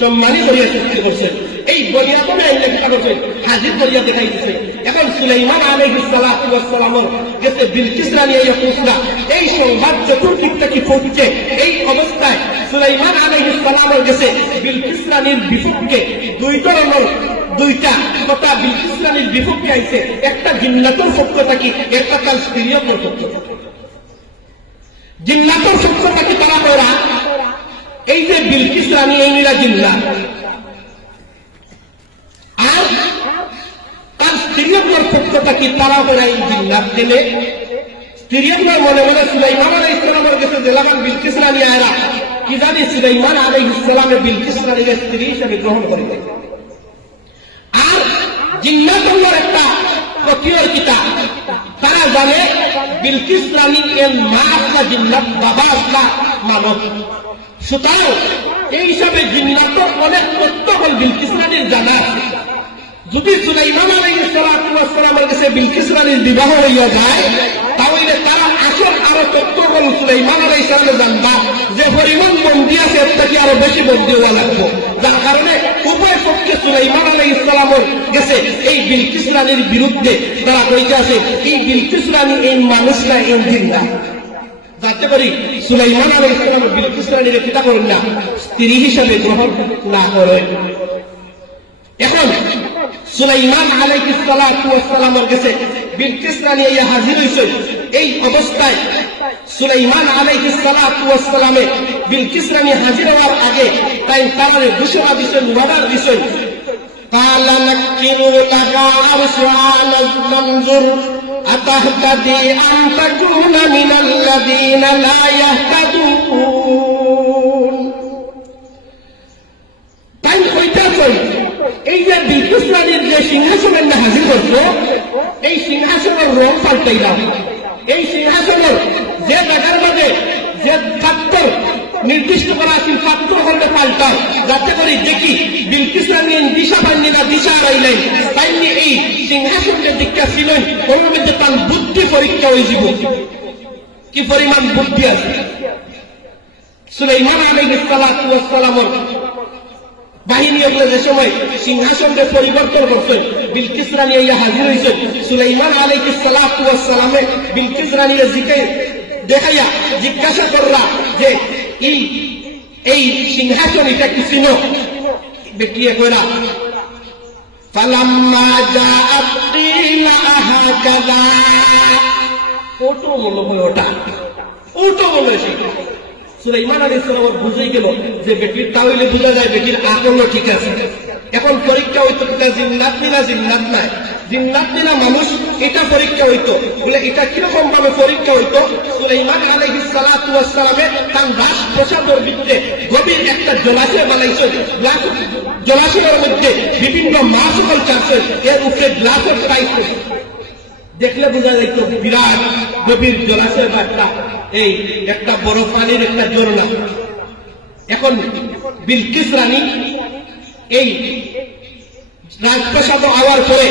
সম্মানিত করিয়া সৃষ্টি করছেন। এই বনি আদমে আল্লাহ চিন্তা করছেন, হাজির করিয়া দেখাই দিচ্ছেন। এখন সুলাইমান আলাইহিস সালাতু ওয়াস সালামের কাছে বিলকিস রানী এই পৌঁছলা, এই সংবাদ চতুর্দিক থেকে পৌঁছে। এই অবস্থায় সুলাইমান আলাইহিস সালামের কাছে বিলকিস রানীর বিপক্ষে দুইটা কথা বিলকিস রানীর বিপক্ষে আইছে। একটা জিন্নাতের পক্ষ থাকি, একটা তার স্ত্রীয় পক্ষ থাকি। জিন্নাতের পক্ষ থাকি তারা করা এই যে বিলকিস রানী এই নিরা জিন্নাত, আর তার স্ত্রীয় পক্ষ থাকি তারা করা এই জিন্নাত দিলে স্ত্রীয় মনে মনে সুলাইমান আলাইহিস সালামের কাছে জেলাবান বিলকিস রানী আয়রা কি জানি সুলাইমান আলাইহিস সালামে বিলকিস রানীকে স্ত্রী হিসেবে গ্রহণ করবে। আর জিন্নাতের একটা প্রতিযোগিতা, তারা জানে বিলকিস রানী এর মা আসলা জিন্নাত, বাবা আসলা মানব। সুতরাং এই হিসাবে জিন্নাতের অনেক তথ্য হল বিলকিস রানীর জানা আছে। যদি সুলাইমান আলাইহিস সালাতু ওয়াস সালামের কাছে বিলকিস রানীর বিবাহ হইয়া যায়, তাহলে তারা আসল আরো তথ্য হল সুলাইমান আলাইহিস সালামের জানবা যে পরিমাণ বন্দী আছে এর থেকে আরো বেশি বন্দী হওয়া লাগবে। যার কারণে উভয় পক্ষে সুলাইমান আলাইহিস সালামের কাছে এই বিলকিস রানীর বিরুদ্ধে তারা কইতে আসে এই বিলকিস রানী এই মানুষটা এই জিন্নাত, যাতে করি সুলাইমান আলাইহিস সালাম বিলকিস রানীর কিতা করেন না, স্ত্রী হিসাবে গ্রহণ না করেন। এখন সুলাইমান আলাইহিস সালাতু ওয়াস সালামের কাছে বিলকিস রানী হাজির হইছে। এই অবস্থায় সুলাইমান আলাইহিস সালাতু ওয়াস সালামে বিলকিস রানী হাজির হওয়ার আগে তাই তার ঘোষণা দিয়েছেন, ওয়াদার দিয়েছেন, قال نكروا لك عرشها ننظر أتهتدي أم تكون من الذين لا يهتدون। তাই কইতাছেন এই যে বিলকিস রানীর যে সিংহাসনের না হাজির করছো, এই সিংহাসনের রং পাল্টাইলাম। এই সিংহাসনের যে জায়গার মধ্যে যে পাত্র নির্দিষ্ট করা আছে পাত্র হলে পাল্টাও, যাতে করে দেখি বিলকিস রানী দিশা পাইনি দিশা হারাইলেন। তাই এই সিংহাসনের দীক্ষা ছিলেন ওর মধ্যে তার বুদ্ধি পরীক্ষা হয়ে যাব, কি পরিমাণ বুদ্ধি আছে। সুলাইমান আলাইহিস সালাতু ওয়াস সালামের বাহিনী যে সময় সিংহাসনকে পরিবর্তন করছে, বিলকিস রানী হাজির হয়েছে। সুলাইমান আলাইহিস সালাতু ওয়াস সালামে বিলকিস রানী দেখাইয়া জিজ্ঞাসা করলা যে এই সিংহাসন এটা কি ছিল, বেটিয়ে কইরা ফালাম্মা জাআত কিলা হাকাযা, ওটো বলো ওটো বলে সুলাইমান আলাইহিস সালাম বুঝে গেল যে বেটির তাহলে বোঝা যায় বেটির আকলও ঠিক আছে। এখন পরীক্ষা হইতো জিন্নাত নিনা জিন্নাত নাই, জিন্নাত নিনা মানুষ, এটা পরীক্ষা হইতো। বলে এটা কিরকম ভাবে পরীক্ষা হইতো, সুলাইমান আলাইহিস সালাতু ওয়াস সালামে তার রাজপ্রাসাদের ভিতরে গভীর একটা জলাশয় বানাইছে। জলাশয়ের মধ্যে বিভিন্ন মাছ সকল চাচ্ছে, এর উপরে গ্লাসের পাইপ দেখলে বোঝা যাইত বিরাট গভীর জলাশয় বা এই একটা বড় পানির একটা ঝর্ণা। এখন বিলকিস রানী এই রাজপ্রাসাদ আওয়ার পরে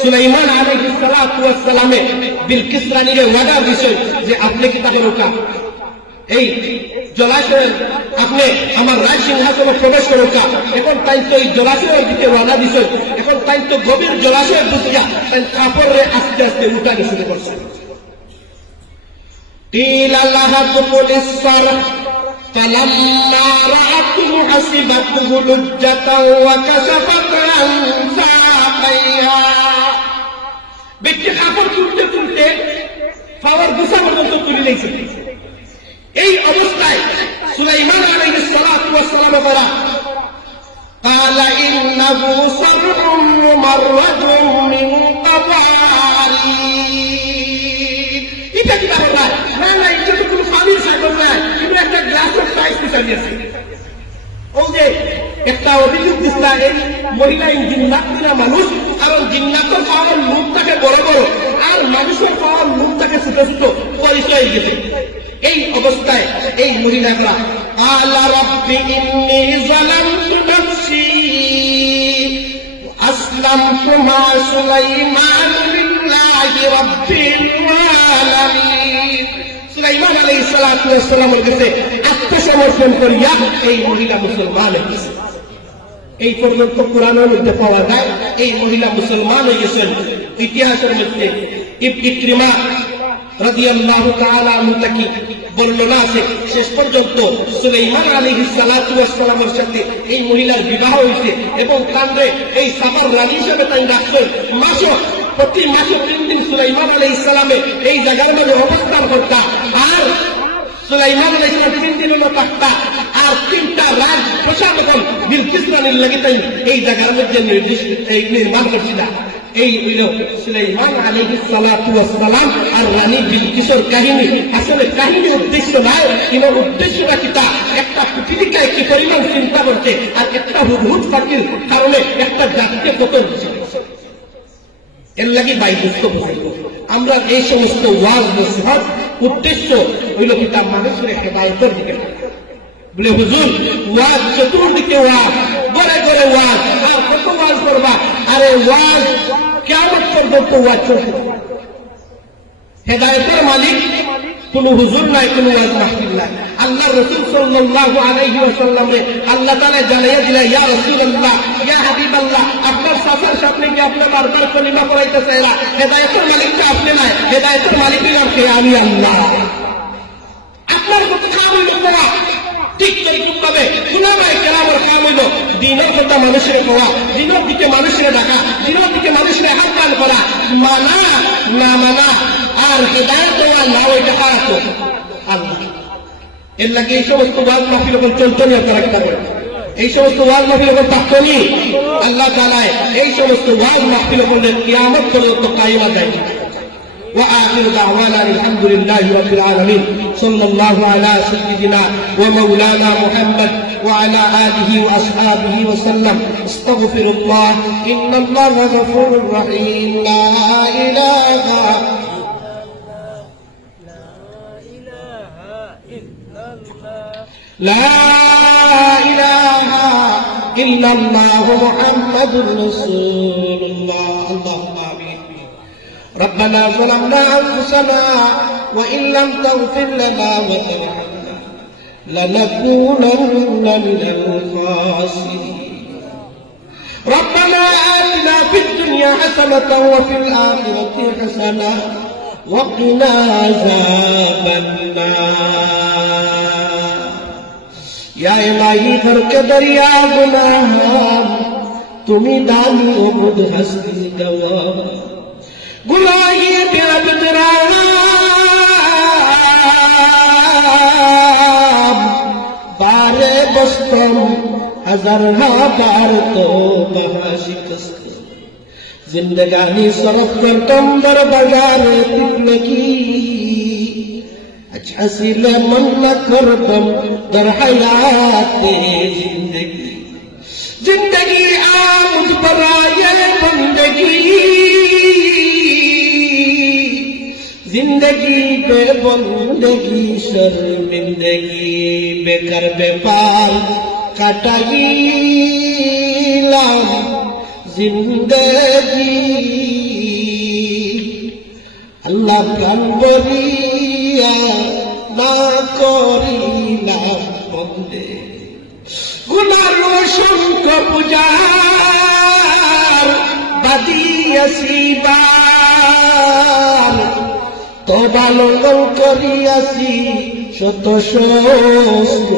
সুলাইমান আলাইহিস সালাতু ওয়াস সালামে বিলকিস রানীর ওয়াদা দিয়েছেন যে আপনি কি তাকে রোকা এই জলাশয়ের আপনি আমার রাজ সিংহাসনে প্রবেশ করুকা এখন তাই তো এই জলাশয়ের দিকে রওনা দিছে এখন তাই তো গভীর জলাশয়ের বুঝিয়া তাই কাপড়ে আস্তে আস্তে উঠাতে শুরু করছে قيل لهبوا للصرح فلما رأته حسبته لجة وكشفت عن ساقيها ব্যক্তি কাপড় তুলতে তুলতে পাওয়ার গুছা পর্যন্ত তুলে নিয়েছে এই অবস্থায় সুলাইমান আলাইহিস সালাতু ওয়াস সালাম বলা قال إنه صرح ممرد من قوارير এটা কি ব্যাপার না না এটা তো কোনো ফামিল সাইকেল না কিন্তু একটা গ্লাসের সাইজ পিছানি আছে ও যে একটা অভিযোগ দিচ্ছিল এই মহিলা জিন্নাত না মানুষ কারণ জিন্নাতের পাওয়ার মুখ থাকে বড় বড় আর মানুষের পাওয়ার মুখ থাকে ছোট ছোট পরিচয় গেছে এই অবস্থায় এই মহিলারা আল্লাহ রাব্বি ইন্নী যালামতু নাফসি আসলামতু মা সুলাইমান লিল্লাহি রাব্বিল আলামিন সুলাইমান আলাইহিস সালাতু ওয়াস সালামের কাছে আত্মসমর্পণ করিয়া এই মহিলা মুসলমান হয়েছে এই পর্যন্ত কোরআনের মধ্যে পাওয়া যায় এই মহিলা মুসলমান হয়ে গেছেন ইতিহাসের মধ্যে ইকরিমা রাদিয়াল্লাহু তাআলা আনহু থেকে বর্ণনা আছে শেষ পর্যন্ত সুলাইমান আলাইহিস সালাতু ওয়াস সালামের সাথে এই মহিলার বিবাহ হয়েছে এবং তাঁরে এই সাবার রানী হিসেবে তাই রাখছেন প্রতি মাসে 3 দিন সুলাইমান আলাইহিস সালামে এই জায়গার মধ্যে অবস্থান করতা আর সুলাইমান আলাইহিস সালাম 3 দিন হলো থাকতা আর 3টা রাত প্রশাসন বিলকিস রানীর লাগে তাই এই জায়গার মধ্যে নির্মাণ করছিল এই হইল সুলাইমান আলাইহিস সালাতু ওয়াস সালাম আর রানী বিলকিসের কাহিনী আসলে কাহিনী উদ্দেশ্য নয় কিন্তু উদ্দেশ্যটা কিটা একটা পৃথিবীকে কি পরিমাণ চিন্তা করতে আর একটা হুদহুদ পাখির কারণে একটা জাতিকে কত এর লাগে বাইদুস্ত বুঝাইব আমরা এই সমস্ত ওয়াজ নসিহত উদ্দেশ্য হইল কিটা মানুষের হেদায়েতের দিকে বলে হুজুর ওয়াজ চতুর্দিকে ওয়াজ ঘরে ঘরে ওয়াজ আর কত ওয়াজ করবা আরে ওয়াজ কিয়ামত পর্যন্ত ওয়াজ চলবে হেদায়েতের মালিক কোন হুজুর নাই কোন ওয়াজ মাহফিল নাই আল্লাহ রাসূল সাল্লাল্লাহু আলাইহি ওয়াসাল্লাম আল্লাহ তাআলা জানাইয়া দিলেন ইয়া রাসূলুল্লাহ ইয়া হাবিবাল্লাহ আপনার সাফার সামনে কি আপনি বারবার কলিমা পড়াইতেছেন হেদায়েতের মালিকটা আপনি নাই হেদায়েতের মালিক কে আমি আল্লাহ আপনার কত কাম হইল না ঠিক এরকম ভাবে উলামায়ে কেরামের কাম হইল দ্বীনের কথা মানুষের কোয়া দ্বীনের দিকে মানুষের ডাকা দ্বীনের দিকে মানুষের আহ্বান করা মানা না মানা আর হেদায়েত দেওয়া না ওইটা কারা তো আল্লাহ এর লাগে এই সমস্ত ওয়াজ মাহফিল যখন চলতো না আপনারা কিতা করেন এই সমস্ত ওয়াজ মাহফিল যখন থাকতো নি আল্লাহ তাআলা এই সমস্ত ওয়াজ মাহফিল যখন কিয়ামত পর্যন্ত কায়েমা যায় وآخر دعوانا الحمد لله رب العالمين صلى الله على سيدنا ومولانا محمد وعلى آله وأصحابه وسلم استغفر الله إن الله غفور رحيم لا إله إلا الله محمد رسول الله اللهم آمين ربنا ظلمنا أنفسنا وإن لم تغفر لنا وترحمنا لنكونن من الخاسرين ربنا آتنا في الدنيا حسنة وفي الآخرة حسنة وقنا عذاب النار يا إلهي ہر کے دریا گناہ تمہیں دانی و خود ہستی گواہ گناہی بیاد درام بار بستم ہزارها بار تو بہا شکست زندگانی صرف کرتم در بازار طفلگی حاصل من کرتم در حیات زندگی زندگی آمد برای بندگی زندگی بے بندگی شرمندگی بے کر بے پال کٹائی لام زندگی اللہ کان بری না করিলাম বন্দে গুনার অসংখ্য পূজার বাদিয়াছি বার তবা লঙ্ঘন করিয়াছি শত সহস্র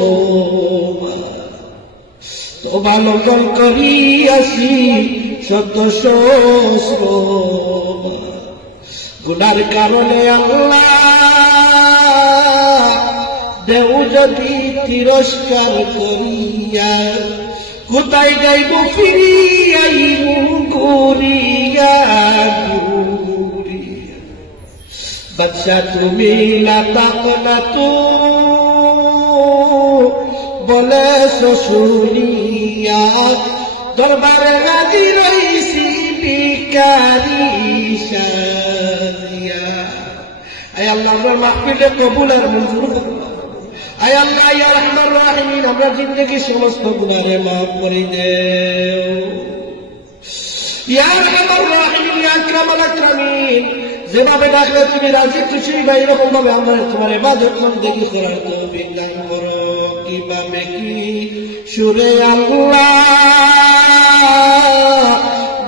তবা লঙ্ঘন করিয়াছি শত সহস্র গুনার কারণে আল্লাহ দেউ যদি তিরস্কার করিয়া কোথায় যাইব ফিরিয়াইব ঘুরিয়া ঘুরিয়া বাদশা তুমি না তাকনা তো বলে শুনিয়া দরবারে হাজির হইছি ভিখারি সাজিয়া আয় আল্লাহ আমরা মাহফিলে কবুল আর মঞ্জুর করুন আয় আল্লাহ ইয়া রহমান রহিম আমরা জিন্দেগি সমস্ত গুনাহে মাফ করে দেও ইয়া রহমান রহিম ইয়া আকরামাল আকরামিন যেভাবে ডাকলে তুমি রাজি খুশি বা এরকম ভাবে আমরা তোমার ইবাদত বন্দেগি করার তৌফিক দান করো কিভাবে কি সুরে আল্লাহ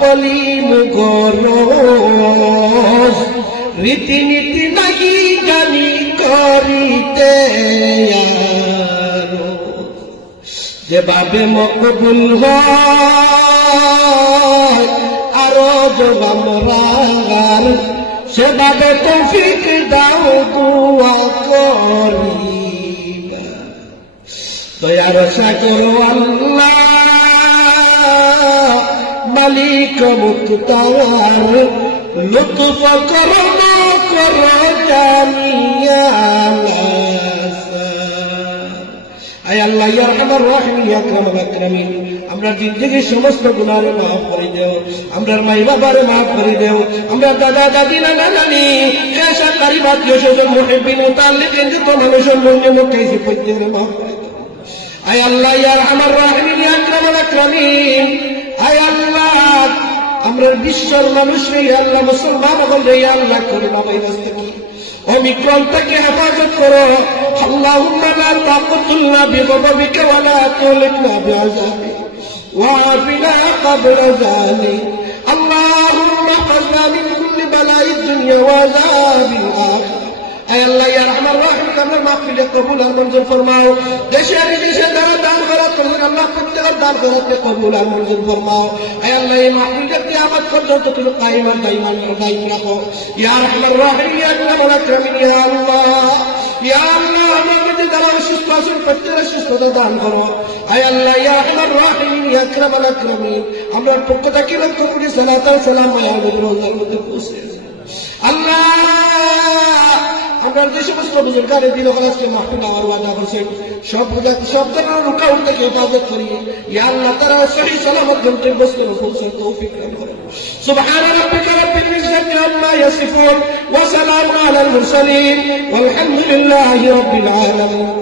বলি মুগরজ রীতিনীতি নাহি জানি করিতে যেভাবে মকবুল হয় আরো জবামরার সেভাবে তৌফিক দাও দুয়া করি দয়ার সাগর আল্লাহ মালিক মুক্তার লুৎফ করো না করো জানিয়া আয় আল্লাহ ইয়া রহমান রহিম ইয়া আকরামাল আকরামিন আমরা জিন্দেগির সমস্ত গুনাহ মাফ করে দাও আমরা মা বাবারে মাফ করে দাও আমরা দাদা দাদি নানা নানি কেসা কারিবা আত্মীয়-স্বজন মুহিব্বিন মুতাল্লিকিন যত মানুষের মনে মুকাইছে প্রত্যেককে মাফ করে দাও আয় আল্লাহ ইয়া রহমান রহিম ইয়া আকরামাল আকরামিন আয় আল্লাহ আমরা বিশ্বের মানুষকে ইয়া আল্লাহ মুসলমান বলে ইয়া আল্লাহ করুণা ভাইরাস থেকে ওমিক্রন থেকে হেফাজত করো আল্লাহুম্মা লা তাকুতুলনা বিগদাবিকা ওয়া লা তুলিকনা বিআযাবি ওয়া আফিনা ক্বাবলা যালিক আল্লাহুম্মা হাফিজনা মিন কুল্লি বালাইদ দুনিয়া ওয়া আযাবিল আখিরাহ আয় আল্লাহ ইয়া রহমান রহিম আমরা মাগফিরাত কবুল আর মঞ্জুর ফরমাও দেশে বিদেশে যারা দান করাত করছেন আল্লাহ প্রত্যেকের দান করাতকে কবুল আর মঞ্জুর ফরমাও আয় আল্লাহ এই মাহফিলকে কিয়ামত পর্যন্ত তুমি কায়েমান দাইমান দাইম রাখো ইয়া রহমান রহিম ইয়া আকরামাল আকরামিন ইয়া আল্লাহ ইয়া আল্লাহ আমাদের যারা অসুস্থ আছেন প্রত্যেকের সুস্থতা দান করো আয় আল্লাহ ইয়া রহমান রহিম ইয়া আকরামাল আকরামিন আমরা পক্ষ থেকে লক্ষ কোটি সালাত ও সালাম আল্লাহর রওজার মধ্যে পৌঁছে আল্লাহ আমরা যে সমস্ত বুজুর্গারে দিল আজকে মাহফিল আমার ওয়াদা করছেন সব ধরনের রুকাউট থেকে হেফাজত করি ইয়া আল্লাহ তারা সহি সালামত গন্তব্যস্থলে পৌঁছার তৌফিক দান করুন সুবহান রাব্বিকা রাব্বিল ইজ্জাতি আম্মা ইয়াসিফুন ওয়া সালামুন আলাল মুরসালিন ওয়ালহামদুলিল্লাহি রাব্বিল আলামিন